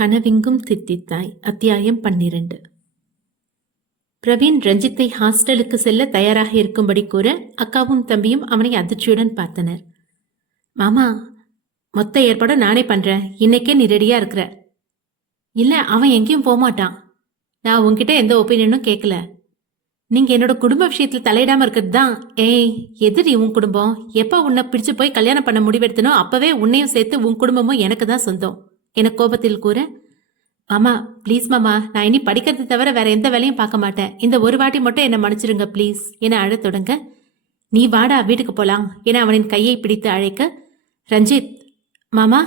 கனவெங்கும் தித்தித்தாய். அத்தியாயம் 12. பிரவீன் ரஞ்சித்தை ஹாஸ்டலுக்கு செல்ல தயாராக இருக்கும்படி கூற அக்காவும் தம்பியும் அவனை அதிர்ச்சியுடன் பார்த்தனர். மாமா, மொத்த ஏற்பாடும் நானே பண்றேன், இன்னைக்கே நீ ரெடியா இருக்கிற. இல்ல, அவன் எங்கேயும் போகமாட்டான். நான் உன்கிட்ட எந்த ஒப்பீனியனும் கேட்கல. நீங்க என்னோட குடும்ப விஷயத்துல தலையிடாம இருக்கிறது தான். ஏய், எதிரி உன் குடும்பம். எப்ப உன்னை பிடிச்சு போய் கல்யாணம் பண்ண முடிவெடுத்தனோ அப்பவே உன்னையும் சேர்த்து உன் குடும்பமும் எனக்கு தான் சொந்தம் என கோபத்தில் கூற, மாமா ப்ளீஸ் மாமா, நான் இனி படிக்கிறது தவிர வேற எந்த வேலையும் பார்க்க மாட்டேன். இந்த ஒரு வாட்டி மட்டும் என்னை மன்னிச்சிருங்க ப்ளீஸ் என அழத் தொடங்க, நீ வாடா வீட்டுக்கு போலாம் என அவனின் கையை பிடித்து அழைக்க, ரஞ்சித், மாமா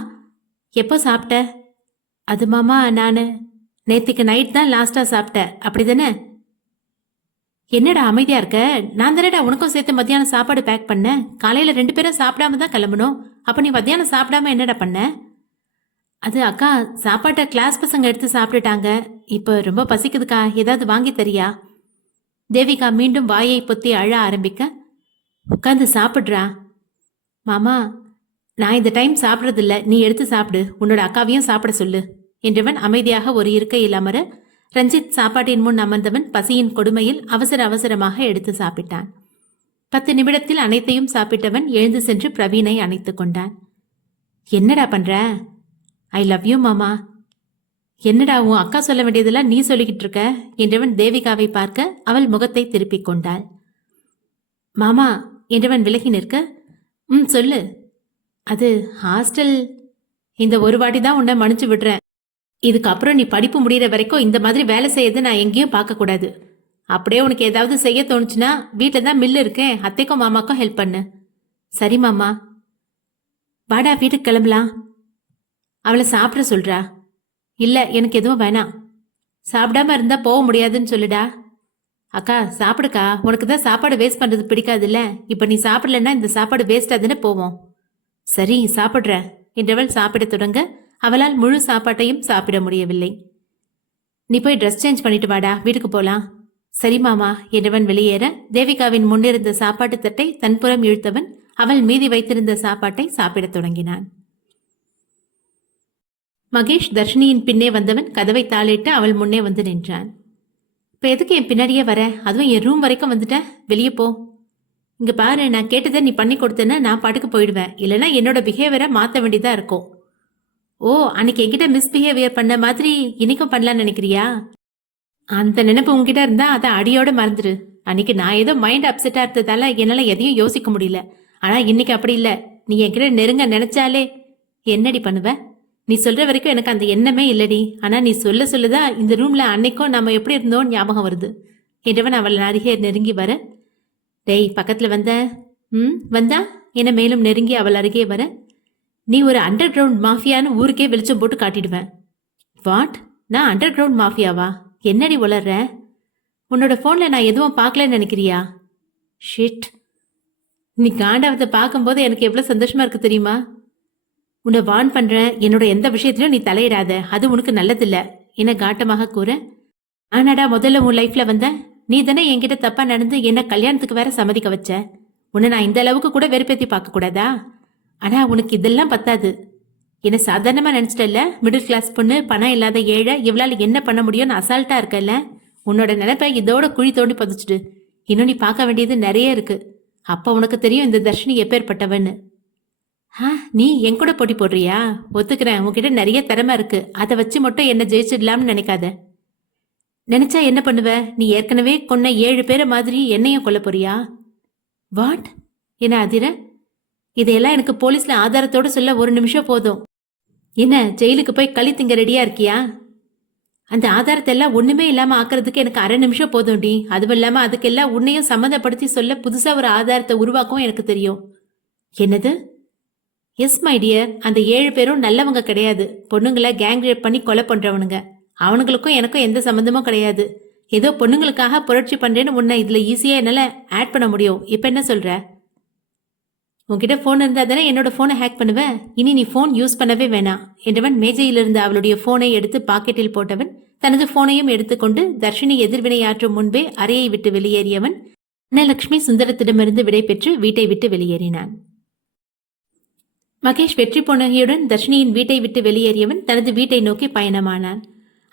எப்போ சாப்பிட்ட? அது மாமா, நான் நேற்றுக்கு நைட் தான் லாஸ்டா சாப்பிட்டேன். அப்படிதானே? என்னடா அமைதியா இருக்க? நான் தானடா உனக்கும் சேர்த்து மத்தியானம் சாப்பாடு பேக் பண்ணேன். காலையில 2 பேரும் சாப்பிடாம தான் கிளம்பணும். அப்ப நீ மத்தியானம் சாப்பிடாம என்னடா பண்ண? அது அக்கா, சாப்பாட்டை கிளாஸ் பசங்க எடுத்து சாப்பிட்டுட்டாங்க. இப்போ ரொம்ப பசிக்குதுக்கா, ஏதாவது வாங்கி தரியா? தேவிகா மீண்டும் வாயை பொத்தி அழ ஆரம்பிக்க, உட்காந்து சாப்பிட்றா. மாமா, நான் இந்த டைம் சாப்பிட்றதில்ல, நீ எடுத்து சாப்பிடு, உன்னோட அக்காவையும் சாப்பிட சொல்லு என்றவன் அமைதியாக ஒரு இருக்கையில் அமர, ரஞ்சித் சாப்பாட்டின் முன் அமர்ந்தவன் பசியின் கொடுமையில் அவசர அவசரமாக எடுத்து சாப்பிட்டான். 10 நிமிடத்தில் அனைத்தையும் சாப்பிட்டவன் எழுந்து சென்று பிரவீனை அணைத்து கொண்டான். என்னடா பண்ற? ஐ லவ் யூ மாமா. என்னடா உன் அக்கா சொல்ல வேண்டியதெல்லாம் நீ சொல்லிக்கிட்டு இருக்க என்றவன் தேவிகாவை பார்க்க அவள் முகத்தை திருப்பிக் கொண்டாள். மாமா என்றவன் விலகி நிற்க, சொல்லு. அது ஹாஸ்டல். இந்த ஒரு வாட்டி தான் உன்னை மன்னிச்சு விடுறேன். இதுக்கப்புறம் நீ படிப்பு முடிகிற வரைக்கும் இந்த மாதிரி வேலை செய்யறது நான் எங்கேயும் பார்க்கக்கூடாது. அப்படியே உனக்கு ஏதாவது செய்ய தோணுச்சுன்னா வீட்டில் தான் மில்லு இருக்கேன், அத்தைக்கும் மாமாக்கும் ஹெல்ப் பண்ணு. சரி மாமா. வாடா வீட்டுக்கு கிளம்பலாம். அவளை சாப்பிட சொல்றா. இல்ல, எனக்கு எதுவும் வேணாம். சாப்பிடாம இருந்தா போக முடியாதுன்னு சொல்லுடா. அக்கா சாப்பிடுக்கா, உனக்கு தான் சாப்பாடு வேஸ்ட் பண்றது பிடிக்காதுல்ல. இப்ப நீ சாப்பிடலன்னா இந்த சாப்பாடு வேஸ்டா தானே போவோம். சரி சாப்பிடுற என்றவள் சாப்பிட தொடங்க அவளால் முழு சாப்பாட்டையும் சாப்பிட முடியவில்லை. நீ போய் ட்ரெஸ் சேஞ்ச் பண்ணிட்டு வாடா, வீட்டுக்கு போலாம். சரி மாமா என்றவன் வெளியேற தேவிகாவின் முன்னிருந்த சாப்பாட்டு தட்டை தன்புறம் இழுத்தவன் அவள் மீதி வைத்திருந்த சாப்பாட்டை சாப்பிடத் தொடங்கினான். மகேஷ் தர்ஷினியின் பின்னே வந்தவன் கதவை தாளிட்டு அவள் முன்னே வந்து நின்றான். இப்ப எதுக்கு என் பின்னாடியே வர? அதுவும் என் ரூம் வரைக்கும் வந்துட்ட, வெளியே போ. இங்க பாரு, நான் கேட்டதை நீ பண்ணி கொடுத்தேன்னா நான் பாட்டுக்கு போயிடுவேன். இல்லைன்னா என்னோட பிஹேவியரை மாற்ற வேண்டியதா இருக்கும். ஓ, அன்னைக்கு என்கிட்ட மிஸ்பிஹேவியர் பண்ண மாதிரி இன்னைக்கும் பண்ணலான்னு நினைக்கிறியா? அந்த நினைப்பு உங்ககிட்ட இருந்தா அதை அடியோட மறந்துடு. அன்னைக்கு நான் ஏதோ மைண்ட் அப்செட்டா இருந்ததால என்னால எதையும் யோசிக்க முடியல. ஆனா இன்னைக்கு அப்படி இல்லை. நீ என்கிட்ட நெருங்க நினைச்சாலே என்னடி பண்ணுவ? நீ சொல்ற வரைக்கும் எனக்கு அந்த எண்ணமே இல்லடி. ஆனா நீ சொல்லுதான் இந்த ரூம்ல அன்னைக்கும் நாம எப்படி இருந்தோம் ஞாபகம் வருது என்றவன் அவள் அருகே நெருங்கி வர, டேய் பக்கத்துல வந்த? வந்தா என மேலும் நெருங்கி அவள் அருகே வர, நீ ஒரு அண்டர் கிரவுண்ட் மாஃபியான்னு ஊருக்கே வெளிச்சம் போட்டு காட்டிடுவேன். வாட்? நான் அண்டர் கிரவுண்ட் மாஃபியாவா? என்னடி உளர்ற? உன்னோட போன்ல நான் எதுவும் பார்க்கலன்னு நினைக்கிறியா? ஷிட், நீ காண்டாவத்தை பார்க்கும்போது எனக்கு எவ்வளவு சந்தோஷமா இருக்கு தெரியுமா? உன்னை வான் பண்றேன், என்னோட எந்த விஷயத்திலும் நீ தலையிடாத, அது உனக்கு நல்லதில்ல என காட்டமாக கூற, ஆனாடா முதல்ல உன் லைஃப்ல வந்த நீ தானே என்கிட்ட தப்பா நடந்து என்ன கல்யாணத்துக்கு வேற சம்மதிக்க வச்ச. உன்னை நான் இந்த அளவுக்கு கூட வெறுப்பேத்தி பார்க்க கூடாதா? ஆனா உனக்கு இதெல்லாம் பத்தாது. என்ன சாதாரணமா நினைச்சிட்டல்ல? மிடில் கிளாஸ் பொண்ணு, பணம் இல்லாத ஏழை, இவளால என்ன பண்ண முடியும்னு அசால்ட்டா இருக்கல்ல? உன்னோட நினைப்ப இதோட குழி தோண்டி புதைச்சிட்டு இன்னும் நீ பார்க்க வேண்டியது நிறைய இருக்கு. அப்ப உனக்கு தெரியும் இந்த தர்ஷினி எப்பேற்பட்டவன்னு. நீ என் கூட போட்டி போடுறியா? ஒத்துக்கிறேன், உன்கிட்ட நிறைய திறமை இருக்கு. அதை வச்சு மட்டும் என்ன ஜெயிச்சிடலாம்னு நினைக்காத. நினைச்சா என்ன பண்ணுவ? நீ ஏற்கனவே கொன்ன 7 பேரை மாதிரி என்னையும் கொல்ல போறியா? வாட் என்ன அதிர? இதையெல்லாம் எனக்கு போலீஸ்ல ஆதாரத்தோட சொல்ல 1 நிமிஷம் போதும். என்ன ஜெயிலுக்கு போய் களி திங்க ரெடியா இருக்கியா? அந்த ஆதாரத்தை எல்லாம் ஒண்ணுமே இல்லாம ஆக்குறதுக்கு எனக்கு 1/2 நிமிஷம் போதும்டி. அதுவும் இல்லாம அதுக்கெல்லாம் உன்னையும் சம்மந்தப்படுத்தி சொல்ல புதுசா ஒரு ஆதாரத்தை உருவாக்கவும் எனக்கு தெரியும். என்னது? எஸ் மை டியர், அந்த 7 பேரும் நல்லவங்க கிடையாது. பொண்ணுங்களை கேங் ரேப் பண்ணி கொலை பண்றவனுங்க. அவனுங்களுக்கும் எனக்கும் எந்த சம்மந்தமும் கிடையாது. ஏதோ பொண்ணுங்களுக்காக புரட்சி பண்றேன்னு உன்னை இதுல ஈஸியா என்னால ஆட் பண்ண முடியும். இப்ப என்ன சொல்ற? உன்கிட்ட போன் இருந்தா தானே என்னோட போனை ஹேக் பண்ணுவேன். இனி நீ போன் யூஸ் பண்ணவே வேணாம் என்றவன் மேஜையிலிருந்து அவளுடைய போனை எடுத்து பாக்கெட்டில் போட்டவன் தனது போனையும் எடுத்துக்கொண்டு தர்ஷினி எதிர்வினையாற்றும் முன்பே அறையை விட்டு வெளியேறியவன் அன்னலட்சுமி சுந்தரத்திடமிருந்து விடை பெற்று வீட்டை விட்டு வெளியேறினான். மகேஷ் வெற்றி புன்னகையுடன் தர்ஷினியின் வீட்டை விட்டு வெளியேறியவன் தனது வீட்டை நோக்கி பயணமானான்.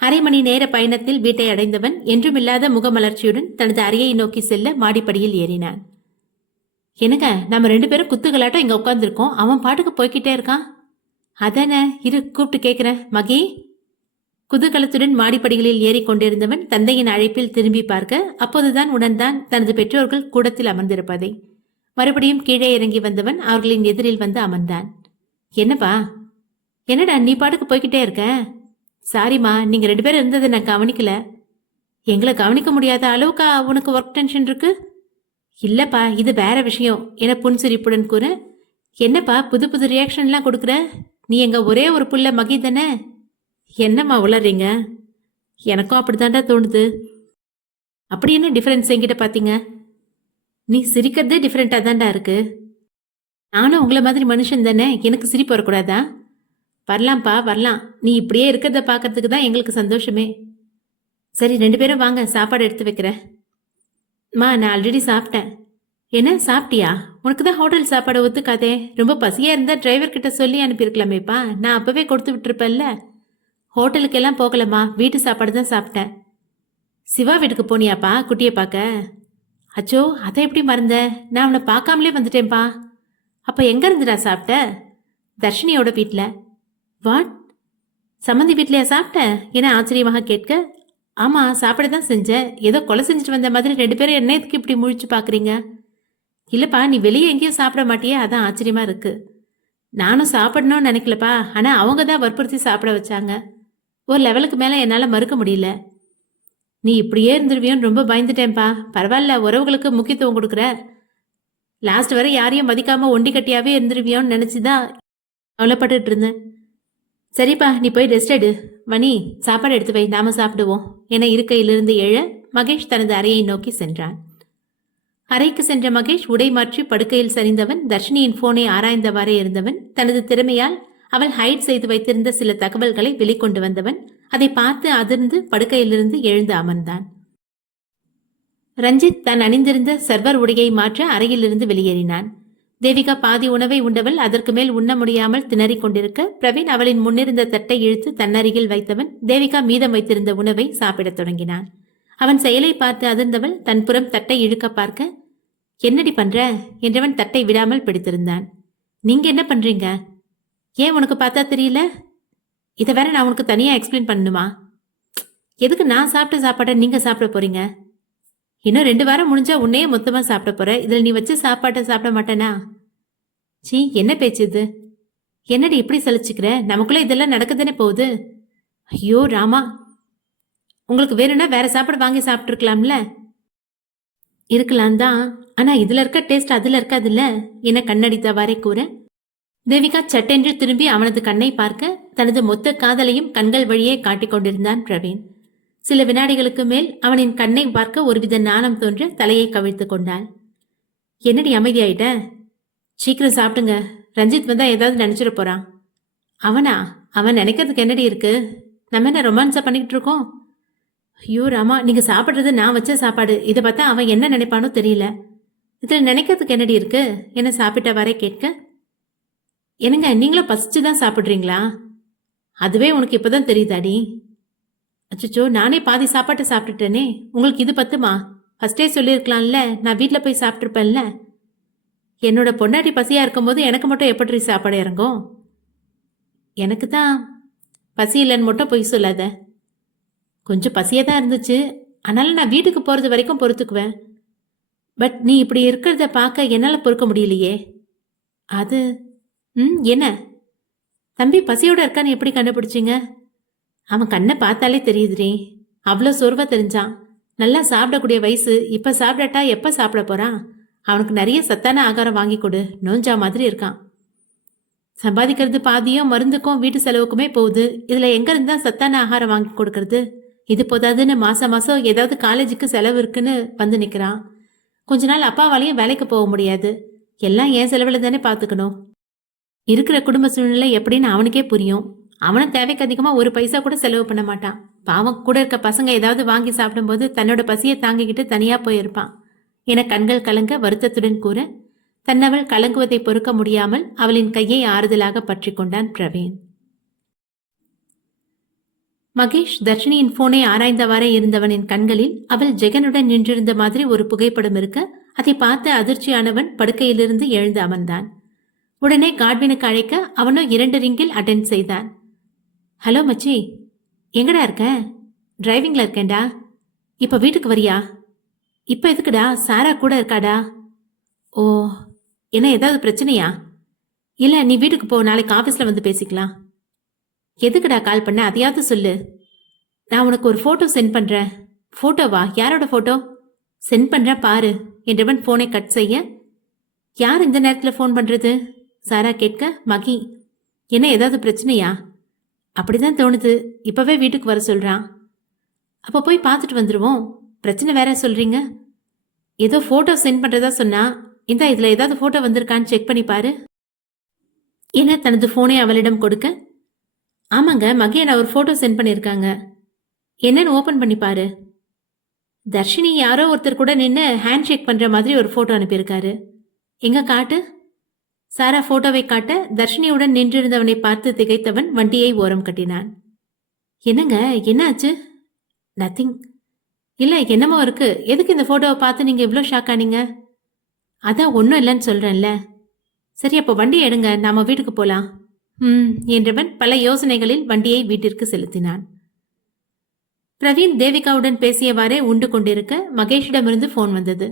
அரை மணி நேர பயணத்தில் வீட்டை அடைந்தவன் என்றுமில்லாத முகமலர்ச்சியுடன் தனது அறையை நோக்கி செல்ல மாடிப்படியில் ஏறினான். என்னங்க, நம்ம 2 பேரும் குத்துகளாட்டம் இங்க உட்காந்துருக்கோம், அவன் பாட்டுக்கு போய்கிட்டே இருக்கான். அதானே, இரு கூப்பிட்டு கேட்கிறேன். மகி. குதூகலத்துடன் மாடிப்படிகளில் ஏறி கொண்டிருந்தவன் தந்தையின் அழைப்பில் திரும்பி பார்க்க அப்போதுதான் உணர்ந்தான் தனது பெற்றோர்கள் கூடத்தில் அமர்ந்திருப்பதை. மறுபடியும் கீழே இறங்கி வந்தவன் அவர்களின் எதிரில் வந்து அமர்ந்தான். என்னப்பா? என்னடா நீ பாட்டுக்கு போய்கிட்டே இருக்க? சாரிம்மா, நீங்க 2 பேரும் இருந்ததை நான் கவனிக்கல. எங்களை கவனிக்க முடியாத அளவுக்கு உனக்கு ஒர்க் டென்ஷன் இருக்கு? இல்லப்பா, இது வேற விஷயம் என புன்சிரிப்புடன் கூற, என்னப்பா புது புது ரியாக்ஷன்லாம் கொடுக்குற? நீ எங்க ஒரே ஒரு புள்ள மகி தானே? என்னம்மா உளறீங்க? எனக்கும் அப்படித்தாண்டா தோணுது. அப்படி என்ன டிஃபரன்ஸ் என்கிட்ட பாத்தீங்க? நீ சிரிக்கிறதே டிஃப்ரெண்டா தான்டா இருக்கு. நானும் உங்களை மாதிரி மனுஷன் தானே, எனக்கு சிரிப்பு வரக்கூடாதா? வரலாம்ப்பா வரலாம், நீ இப்படியே இருக்கிறத பார்க்கறதுக்கு தான் எங்களுக்கு சந்தோஷமே. சரி 2 பேரும் வாங்க, சாப்பாடு எடுத்து வைக்கிறேன். நான் ஆல்ரெடி சாப்பிட்டேன். என்ன சாப்பிட்டியா? உனக்கு தான் ஹோட்டல் சாப்பாடு ஒத்துக்காதே. ரொம்ப பசியா இருந்தா டிரைவர் கிட்ட சொல்லி அனுப்பியிருக்கலாமேப்பா, நான் அப்பவே கொடுத்து விட்டுருப்பேன்ல. ஹோட்டலுக்கெல்லாம் போகலம்மா, வீட்டு சாப்பாடு தான் சாப்பிட்டேன். சிவா வீட்டுக்கு போனியாப்பா குட்டியை பார்க்க? அச்சோ, அதை எப்படி மறந்த? நான் அவனை பார்க்காமலே வந்துட்டேன்ப்பா. அப்போ எங்க இருந்துடா சாப்பிட்ட? தர்ஷினியோட வீட்டில். வாட், சம்மந்தி வீட்லையா சாப்பிட்ட என ஆச்சரியமாக கேட்க, ஆமா சாப்பிட தான் செஞ்சேன். ஏதோ கொலை செஞ்சுட்டு வந்த மாதிரி 2 பேரும் என்ன எதுக்கு இப்படி முழிச்சு பாக்குறீங்க? இல்லப்பா, நீ வெளியே எங்கேயும் சாப்பிட மாட்டியே, அதான் ஆச்சரியமா இருக்கு. நானும் சாப்பிடணும்னு நினைக்கலப்பா, ஆனா அவங்க தான் வற்புறுத்தி சாப்பிட வச்சாங்க. ஒரு லெவலுக்கு மேல என்னால மறுக்க முடியல. நீ இப்படியே இருந்துருவியோன்னு ரொம்ப பயந்துட்டேன்ப்பா. பரவாயில்ல, உறவுகளுக்கு முக்கியத்துவம் கொடுக்குற. லாஸ்ட் வரை யாரையும் மதிக்காம ஒண்டி கட்டியாவே இருந்துருவியோன்னு நினைச்சுதான் கவலைப்பட்டுட்டு இருந்தேன். சரிப்பா, நீ போய் ரெஸ்ட் எடு. மணி, சாப்பாடு எடுத்து வை, நாம சாப்பிடுவோம் என இருக்கையிலிருந்து எழ மகேஷ் தனது அறையை நோக்கி சென்றான். அறைக்கு சென்ற மகேஷ் உடை மாற்றி படுக்கையில் சரிந்தவன் தர்ஷினியின் போனை ஆராய்ந்தவாறே இருந்தவன். தனது திறமையால் அவள் ஹைட் செய்து வைத்திருந்த சில தகவல்களை வெளிக்கொண்டு வந்தவன் அதை பார்த்து அதிர்ந்து படுக்கையிலிருந்து எழுந்து அமர்ந்தான். ரஞ்சித் தான் அணிந்திருந்த சர்வர் உடையை மாற்ற அறையிலிருந்து வெளியேறினான். தேவிகா பாதி உணவை உண்டவள் அதற்கு மேல் உண்ண முடியாமல் திணறிக் கொண்டிருக்க பிரவீன் அவளின் முன்னிருந்த தட்டை இழுத்து தன்னருகில் வைத்தவன் தேவிகா மீதம் வைத்திருந்த உணவை சாப்பிடத் தொடங்கினான். அவன் செயலை பார்த்து அதிர்ந்தவள் தன் புறம் தட்டை இழுக்க பார்க்க, என்னடி பண்ற என்றவன் தட்டை விடாமல் பிடித்திருந்தான். நீங்க என்ன பண்றீங்க? ஏன் உனக்கு பார்த்தா தெரியல? இதை வேற நான் உனக்கு தனியா எக்ஸ்பிளைன் பண்ணணுமா? எதுக்கு நான் சாப்பிட்ட சாப்பாட்டை நீங்க சாப்பிட போறீங்க? இன்னும் 2 வாரம் முடிஞ்சா உன்னையே மொத்தமா சாப்பிட போற. இதுல நீ வச்சு சாப்பாட்டை சாப்பிட மாட்டேனா? சீ, என்ன பேச்சு இது? என்னடி இப்படி சலிச்சுக்கிற? நமக்குள்ள இதெல்லாம் நடக்கத்தானே போகுது. ஐயோ ராமா, உங்களுக்கு வேணும்னா வேற சாப்பாடு வாங்கி சாப்பிட்டு இருக்கலாம்ல. இருக்கலாம் தான், ஆனா இதுல இருக்க டேஸ்ட் அதுல இருக்காதுல்ல என கண்ணடித்தவாறே கூற தேவிகா சட்டென்று திரும்பி அவனது கண்ணை பார்க்க தனது மொத்த காதலையும் கண்கள் வழியே காட்டிக் கொண்டிருந்தான் பிரவீன். சில வினாடிகளுக்கு மேல் அவனின் கண்ணை பார்க்க ஒருவித நாணம் தோன்ற தலையை கவிழ்த்து கொண்டாள். என்னடி அமைதியாயிட்ட? சீக்கிரம் சாப்பிடுங்க, ரஞ்சித் வந்தா ஏதாவது நினைச்சிட போறான். அவனா? அவன் நினைக்கிறதுக்கு என்னடி இருக்கு? நம்ம என்ன ரொமான்ஸா பண்ணிக்கிட்டு இருக்கோம்? ஐயோ ராமா, நீங்க சாப்பிட்றது நான் வச்ச சாப்பாடு. இதை பார்த்தா அவன் என்ன நினைப்பானோ தெரியல. இதுல நினைக்கிறதுக்கு என்னடி இருக்கு என சாப்பிட்ட வரை கேட்க, என்னங்க நீங்களும் பசிச்சுதான் சாப்பிட்றீங்களா? அதுவே உனக்கு இப்பதான் தெரியுதாடி? அச்சோ, நானே பாதி சாப்பாட்டை சாப்பிட்டுட்டேனே. உங்களுக்கு இது பத்துமா? ஃபர்ஸ்டே சொல்லியிருக்கலாம்ல, நான் வீட்டில் போய் சாப்பிட்ருப்பேன்ல. என்னோட பொண்டாட்டி பசியா இருக்கும்போது எனக்கு மட்டும் எப்படி சாப்பாடு இறங்கும்? எனக்கு தான் பசி இல்லைன்னு மட்டும் போய் சொல்லாத. கொஞ்சம் பசியாக தான் இருந்துச்சு, ஆனாலும் நான் வீட்டுக்கு போகிறது வரைக்கும் பொறுத்துக்குவேன். பட் நீ இப்படி இருக்கிறத பார்க்க என்னால் பொறுக்க முடியலையே. அது என்ன தம்பி பசியோட இருக்கான்னு எப்படி கண்டுபிடிச்சிங்க? அவன் கண்ணை பார்த்தாலே தெரியுதுரே, அவ்வளோ சோர்வா தெரிஞ்சான். நல்லா சாப்பிடக்கூடிய வயசு, இப்போ சாப்பிடட்டா எப்போ சாப்பிட போறான்? அவனுக்கு நிறைய சத்தான ஆகாரம் வாங்கி கொடு, நோஞ்சா மாதிரி இருக்கான். சம்பாதிக்கிறது பாதியும் மருந்துக்கும் வீட்டு செலவுக்குமே போகுது. இதில் எங்க இருந்தா சத்தான ஆகாரம் வாங்கி கொடுக்கறது? இது போதாதுன்னு மாசம் மாசம் ஏதாவது காலேஜுக்கு செலவு இருக்குன்னு வந்து நிற்கிறான். கொஞ்ச நாள் அப்பாவாலையும் வேலைக்கு போக முடியாது. எல்லாம் என் செலவில் தானே பார்த்துக்கணும். இருக்கிற குடும்ப சூழ்நிலை எப்படின்னு அவனுக்கே புரியும். அவனும் தேவைக்கு அதிகமாக ஒரு பைசா கூட செலவு பண்ண மாட்டான். பாவம், கூட இருக்க பசங்க ஏதாவது வாங்கி சாப்பிடும்போது தன்னோட பசியை தாங்கிக்கிட்டு தனியா போயிருப்பான் என கண்கள் கலங்க வருத்தத்துடன் கூற தன்னவள் கலங்குவதை பொறுக்க முடியாமல் அவளின் கையை ஆறுதலாக பற்றி கொண்டான் பிரவீன். மகேஷ் தர்ஷினியின் போனை ஆராய்ந்தவாறே இருந்தவனின் கண்களில் அவள் ஜெகனுடன் நின்றிருந்த மாதிரி ஒரு புகைப்படம் இருக்க அதை பார்த்து அதிர்ச்சியானவன் படுக்கையிலிருந்து எழுந்து அமர்ந்தான். உடனே காட்வினுக்கு அழைக்க அவனோ 2 ரிங்கில் அட்டென்ட் செய்தான். ஹலோ மச்சி, எங்கடா இருக்க? டிரைவிங்ல இருக்கேன்டா. இப்ப வீட்டுக்கு வரியா? இப்ப எதுக்குடா? சாரா கூட இருக்காடா? ஓ, என்ன ஏதாவது பிரச்சனையா? இல்ல, நீ வீட்டுக்கு போ, நாளைக்கு ஆபீஸ்ல வந்து பேசிக்கலாம். எதுக்குடா கால் பண்ண? அதையாவது சொல்லு. நான் உனக்கு ஒரு போட்டோ சென்ட் பண்றேன். போட்டோவா? யாரோட போட்டோ? சென்ட் பண்ற பாரு என்றவன் போனை கட் செய்ய, யார் இந்த நேரத்துல போன் பண்றது? சாரா கேட்க, மகி. என்ன ஏதாவது பிரச்சனையா? அப்படிதான் தோணுது. இப்பவே வீட்டுக்கு வர சொல்றான். அப்ப போய் பார்த்துட்டு வந்துருவோம். பிரச்சனை வேற சொல்றீங்க? ஏதோ போட்டோ சென்ட் பண்றதா சொன்னா. இந்த இதுல ஏதாவது போட்டோ வந்திருக்கான்னு செக் பண்ணி பாரு என தனது போனை அவளிடம் கொடுக்க, ஆமாங்க, மகியன் ஒரு போட்டோ சென்ட் பண்ணிருக்காங்க. என்னன்னு ஓபன் பண்ணி பாரு. தர்ஷினி யாரோ ஒருத்தர் கூட நின்று ஹேண்ட் ஷேக் பண்ற மாதிரி ஒரு போட்டோ அனுப்பியிருக்காரு. எங்க காட்டு. சாரா போட்டோவை காட்ட தர்ஷினியுடன் நின்றிருந்தவனை பார்த்து திகைத்தவன் வண்டியை ஓரம் கட்டினான். என்னங்க, என்னாச்சு? நத்திங். இல்ல, என்னமோ இருக்கு. எதுக்கு இந்த போட்டோவை பார்த்து நீங்க இவ்ளோ ஷாக் ஆனீங்க? அதான் ஒன்னும் இல்லைன்னு சொல்றேன்ல. சரி, அப்போ வண்டியை எடுங்க, நாம வீட்டுக்கு போலாம். என்றவன் பல யோசனைகளில் வண்டியை வீட்டிற்கு செலுத்தினான். பிரவீன் தேவிகாவுடன் பேசியவாறே உண்டு கொண்டிருக்க மகேஷிடமிருந்து போன் வந்தது.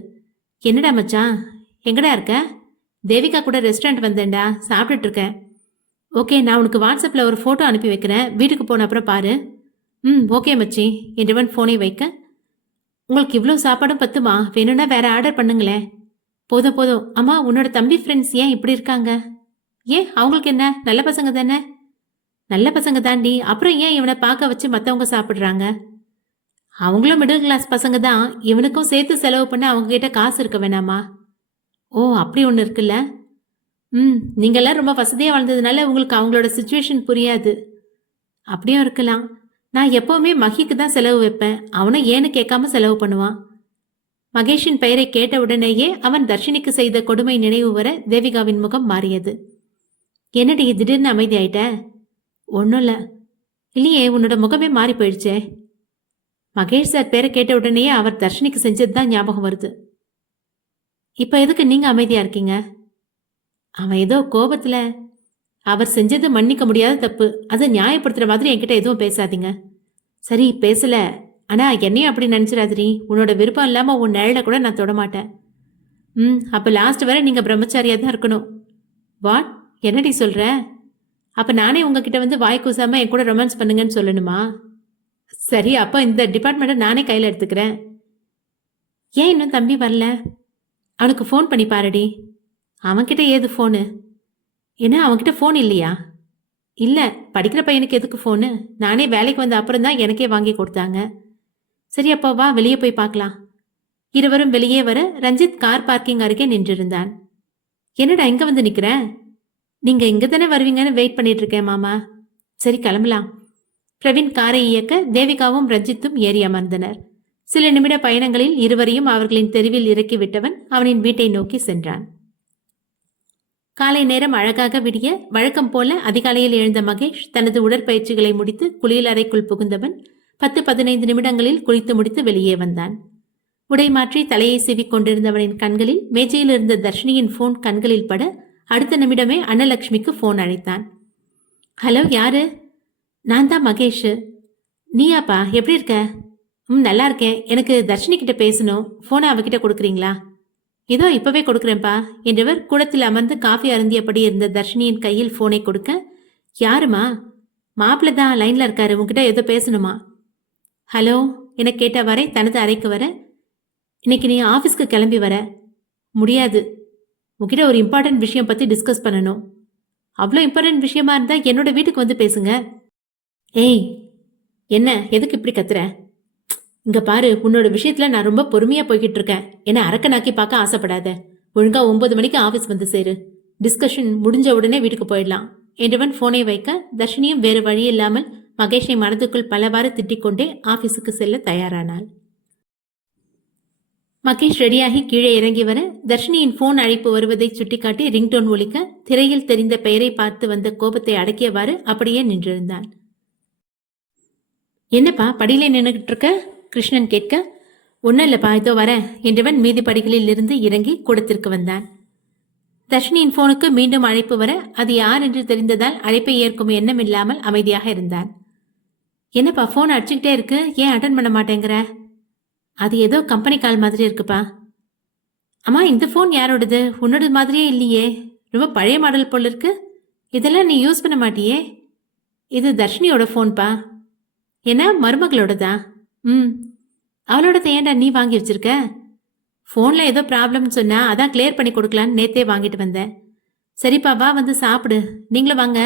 என்னடா மச்சான், எங்கடா இருக்க? தேவிகா கூட ரெஸ்டாரண்ட் வந்தேன்டா, சாப்பிட்டுட்டு இருக்கேன். ஓகே, நான் உனக்கு வாட்ஸ்அப்ல ஒரு போட்டோ அனுப்பி வைக்கிறேன், வீட்டுக்கு போன அப்புறம் பாரு. ஓகே மச்சி என்றவன் போனை வைக்க, உங்களுக்கு இவ்வளோ சாப்பாடும் பத்துமா? வேணும்னா வேற ஆர்டர் பண்ணுங்களேன். போதும் போதும். அம்மா, உன்னோட தம்பி ஃப்ரெண்ட்ஸ் ஏன் இப்படி இருக்காங்க? ஏன், அவங்களுக்கு என்ன? நல்ல பசங்க தானே? நல்ல பசங்க தாண்டி, அப்புறம் ஏன் இவனை பார்க்க வச்சு மற்றவங்க சாப்பிட்றாங்க? அவங்களும் மிடில் கிளாஸ் பசங்க தான். இவனுக்கும் சேர்த்து செலவு பண்ண அவங்க கிட்ட காசு இருக்க வேணாமா? ஓ, அப்படி ஒன்று இருக்குல்ல. நீங்கள்லாம் ரொம்ப வசதியாக வாழ்ந்ததுனால உங்களுக்கு அவங்களோட சுச்சுவேஷன் புரியாது. அப்படியும் இருக்கலாம். நான் எப்பவுமே மகிக்கு தான் செலவு வைப்பேன். அவனை ஏன்னு கேட்காம செலவு பண்ணுவான். மகேஷின் பெயரை கேட்ட உடனேயே அவன் தர்ஷினிக்கு செய்த கொடுமை நினைவு வர தேவிகாவின் முகம் மாறியது. என்னடி திடீர்னு அமைதி ஆயிட்ட? ஒன்றும் இல்லை. இல்லையே, உன்னோட முகமே மாறி போயிடுச்சே. மகேஷ் சார் பேரை கேட்ட உடனேயே அவர் தர்ஷினிக்கு செஞ்சது தான் ஞாபகம் வருது. இப்ப எதுக்கு நீங்க அமைதியா இருக்கீங்க? அவன் ஏதோ கோபத்துல. அவர் செஞ்சது மன்னிக்க முடியாத தப்பு. அதை நியாயப்படுத்துற மாதிரி என்கிட்ட எதுவும் பேசாதீங்க. சரி, பேசல. ஆனா என்னையும் அப்படி நினைச்சிடாதிரி. உன்னோட விருப்பம் இல்லாம உன் நிழல கூட நான் தொடமாட்டேன். அப்ப லாஸ்ட் வரை நீங்க பிரம்மச்சாரியா தான் இருக்கணும். வாட்? என்னடி சொல்ற? அப்ப நானே உங்ககிட்ட வந்து வாய் கூசாம என் கூட ரொமான்ஸ் பண்ணுங்கன்னு சொல்லணுமா? சரி, அப்ப இந்த டிபார்ட்மெண்ட்டை நானே கையில எடுத்துக்கிறேன். ஏன் இன்னும் தம்பி வரல? அவனுக்கு ஃபோன் பண்ணி பாருடி. அவன்கிட்ட ஏது ஃபோனு? என்ன, அவன்கிட்ட ஃபோன் இல்லையா? இல்லை, படிக்கிற பையனுக்கு எதுக்கு ஃபோனு? நானே வேலைக்கு வந்த அப்புறம் தான் எனக்கே வாங்கி கொடுத்தாங்க. சரி, அப்போ வா, வெளியே போய் பார்க்கலாம். இருவரும் வெளியே வர ரஞ்சித் கார் பார்க்கிங் அருகே நின்றிருந்தான். என்னடா இங்க வந்து நிக்கிற? நீங்க இங்க தானே வருவீங்கன்னு வெயிட் பண்ணிட்டு இருக்கேன் மாமா. சரி, கிளம்பலாம். பிரவீன் காரை இயக்க தேவிகாவும் ரஞ்சித்தும் ஏறி அமர்ந்தனர். சில நிமிட பயணங்களில் இருவரையும் அவர்களின் தெருவில் இறக்கிவிட்டவன் அவனின் வீட்டை நோக்கி சென்றான். காலை நேரம் அழகாக விடிய வழக்கம் போல அதிகாலையில் எழுந்த மகேஷ் தனது உடற்பயிற்சிகளை முடித்து குளியலறைக்குள் புகுந்தவன் 10-15 நிமிடங்களில் குளித்து முடித்து வெளியே வந்தான். உடை மாற்றி தலையை சீவிக் கொண்டிருந்தவனின் கண்களில் மேஜையில் இருந்த தர்ஷினியின் போன் கண்களில் பட அடுத்த நிமிடமே அன்னலட்சுமிக்கு போன் அழைத்தான். ஹலோ, யாரு? நான் தான் மகேஷ். நீயாப்பா, எப்படி இருக்க? நல்லா இருக்கேன். எனக்கு தர்ஷினி கிட்ட பேசணும். போனை அவகிட்ட கொடுக்குறீங்களா? இதோ இப்பவே கொடுக்குறேன்ப்பா என்றவர் கூடத்தில் அமர்ந்து காஃபி அருந்தியபடி இருந்த தர்ஷினியின் கையில் போனை கொடுக்க, யாருமா? மாப்பிள்ள தான் லைன்ல இருக்காரு, உங்ககிட்ட ஏதோ பேசணுமா? ஹலோ என கேட்டவரை தனது அறைக்கு வர, இன்னைக்கு நீ ஆஃபீஸ்க்கு கிளம்பி வர முடியாது. உங்ககிட்ட ஒரு இம்பார்ட்டன்ட் விஷயம் பத்தி டிஸ்கஸ் பண்ணணும். அவ்வளோ இம்பார்ட்டன்ட் விஷயமா இருந்தா என்னோட வீட்டுக்கு வந்து பேசுங்க. ஏய், என்ன, எதுக்கு இப்படி கத்துற? இங்க பாரு, உன்னோட விஷயத்துல நான் ரொம்ப பொறுமையா போய்கிட்டு இருக்கேன். என்ன அரக்கனாக்கி பார்க்க ஆசைப்படாத. ஒழுங்கா 9 மணிக்கு ஆபீஸ் வந்து சேரு. டிஸ்கஷன் முடிஞ்ச உடனே வீட்டுக்கு போயிடலாம் என்றவன் போனை வைக்க தர்ஷினியும் வேறு வழி இல்லாமல் மகேஷை மனதுக்குள் பலவாறு திட்டிக்கொண்டே ஆபீஸுக்கு செல்ல தயாரானாள். மகேஷ் ரெடியாகி கீழே இறங்கி வர தர்ஷினியின் போன் அழைப்பு வருவதை சுட்டிக்காட்டி ரிங்டோன் ஒலிக்க திரையில் தெரிந்த பெயரை பார்த்து வந்த கோபத்தை அடக்கியவாறு அப்படியே நின்றிருந்தான். என்னப்பா படியில நின்றுகிட்டு இருக்க? கிருஷ்ணன் கேட்க, ஒன்னும் இல்லப்பா, இதோ வரேன் என்றவன் மீதி படிகளில் இருந்து இறங்கி கூடத்திற்கு வந்தான். தர்ஷினியின் போனுக்கு மீண்டும் அழைப்பு வர அது யார் என்று தெரிந்ததால் அழைப்பை ஏற்கும் எண்ணம் இல்லாமல் அமைதியாக இருந்தான். என்னப்பா போன் அடிச்சுக்கிட்டே இருக்கு, ஏன் அட்டன் பண்ண மாட்டேங்கிற? அது ஏதோ கம்பெனி கால் மாதிரி இருக்குப்பா. அம்மா, இந்த போன் யாரோடது? உன்னோட மாதிரியே இல்லையே, ரொம்ப பழைய மாடல் போல இருக்கு. இதெல்லாம் நீ யூஸ் பண்ண மாட்டியே. இது தர்ஷினியோட போன்பா. என்ன, மருமகளோடதா? அவளோடத ஏன்டா நீ வாங்கி வச்சிருக்க? போன்ல ஏதோ ப்ராப்ளம்னு சொன்னா அதான் கிளியர் பண்ணி கொடுக்கலான்னு நேத்தே வாங்கிட்டு வந்தேன். சரிப்பா, வா வந்து சாப்பிடு. நீங்களும் வாங்க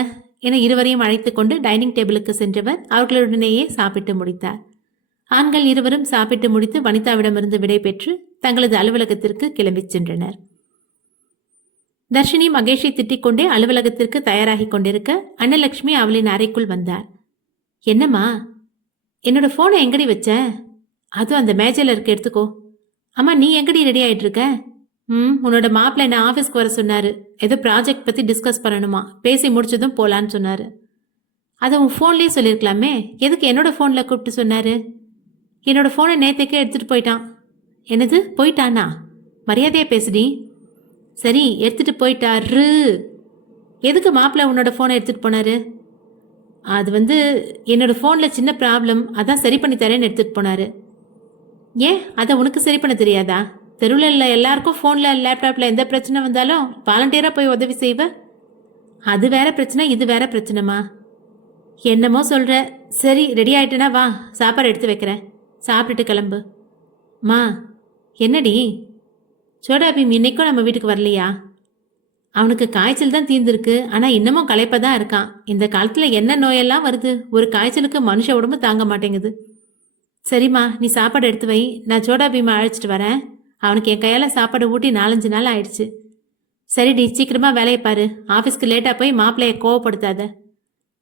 என இருவரையும் அழைத்து கொண்டு டைனிங் டேபிளுக்கு சென்றவர் அவர்களுடனேயே சாப்பிட்டு முடித்தார். ஆண்கள் இருவரும் சாப்பிட்டு முடித்து வனிதாவிடமிருந்து விடை பெற்று தங்களது அலுவலகத்திற்கு கிளம்பிச் சென்றனர். தர்ஷினி மகேஷை திட்டிக் கொண்டே அலுவலகத்திற்கு தயாராகி கொண்டிருக்க அன்னலட்சுமி அவளின் அறைக்குள் வந்தார். என்னம்மா, என்னோட போனை எங்கடி வச்ச? அதுவும் அந்த மேஜையில் இருக்க, எடுத்துக்கோ. அம்மா, நீ எங்கடி ரெடி ஆயிட்டு இருக்க? உன்னோட மாப்பிள்ள என்ன ஆஃபீஸ்க்கு வர சொன்னாரு. ஏதோ ப்ராஜெக்ட் பத்தி டிஸ்கஸ் பண்ணணுமா, பேசி முடிச்சதும் போலான்னு சொன்னாரு. அதை உன் ஃபோன்லேயே சொல்லியிருக்கலாமே, எதுக்கு என்னோட ஃபோனில் கூப்பிட்டு சொன்னாரு? என்னோட ஃபோனை நேற்றுக்கே எடுத்துகிட்டு போயிட்டான். என்னது, போயிட்டானா? மரியாதையாக பேசுடி. சரி, எடுத்துகிட்டு போயிட்டாரு. எதுக்கு மாப்பிள்ள உன்னோட ஃபோனை எடுத்துகிட்டு போனாரு? அது என்னோட ஃபோனில் சின்ன ப்ராப்ளம், அதான் சரி பண்ணி தரேன்னு எடுத்துகிட்டு போனாரு. ஏன், அதை உனக்கு சரி பண்ண தெரியாதா? தெருவில் இல்லை எல்லாருக்கும் ஃபோனில் லேப்டாப்பில் எந்த பிரச்சனை வந்தாலும் வாலண்டியராக போய் உதவி செய்வ. அது வேற பிரச்சனை, இது வேற பிரச்சனைமா? என்னமோ சொல்கிற. சரி, ரெடி ஆகிட்டேனா வா, சாப்பாடு எடுத்து வைக்கிறேன், சாப்பிட்டுட்டு கிளம்பு. மா, என்னடி? சோடா பீம் இன்னைக்கும் நம்ம வீட்டுக்கு வரலையா? அவனுக்கு காய்ச்சல் தான் தீர்ந்துருக்கு, ஆனால் இன்னமும் களைப்பாக தான் இருக்கான். இந்த காலத்தில் என்ன நோயெல்லாம் வருது, ஒரு காய்ச்சலுக்கு மனுஷ உடம்பு தாங்க மாட்டேங்குது. சரிம்மா, நீ சாப்பாடு எடுத்து வை, நான் சோடா பீமை அழைச்சிட்டு வரேன். அவனுக்கு என் கையால் சாப்பாடு ஊட்டி 4-5 நாள் ஆயிடுச்சு. சரிடி, சீக்கிரமாக வேலையை பாரு, ஆஃபீஸ்க்கு லேட்டாக போய் மாப்பிள்ளையை கோவப்படுத்தாத.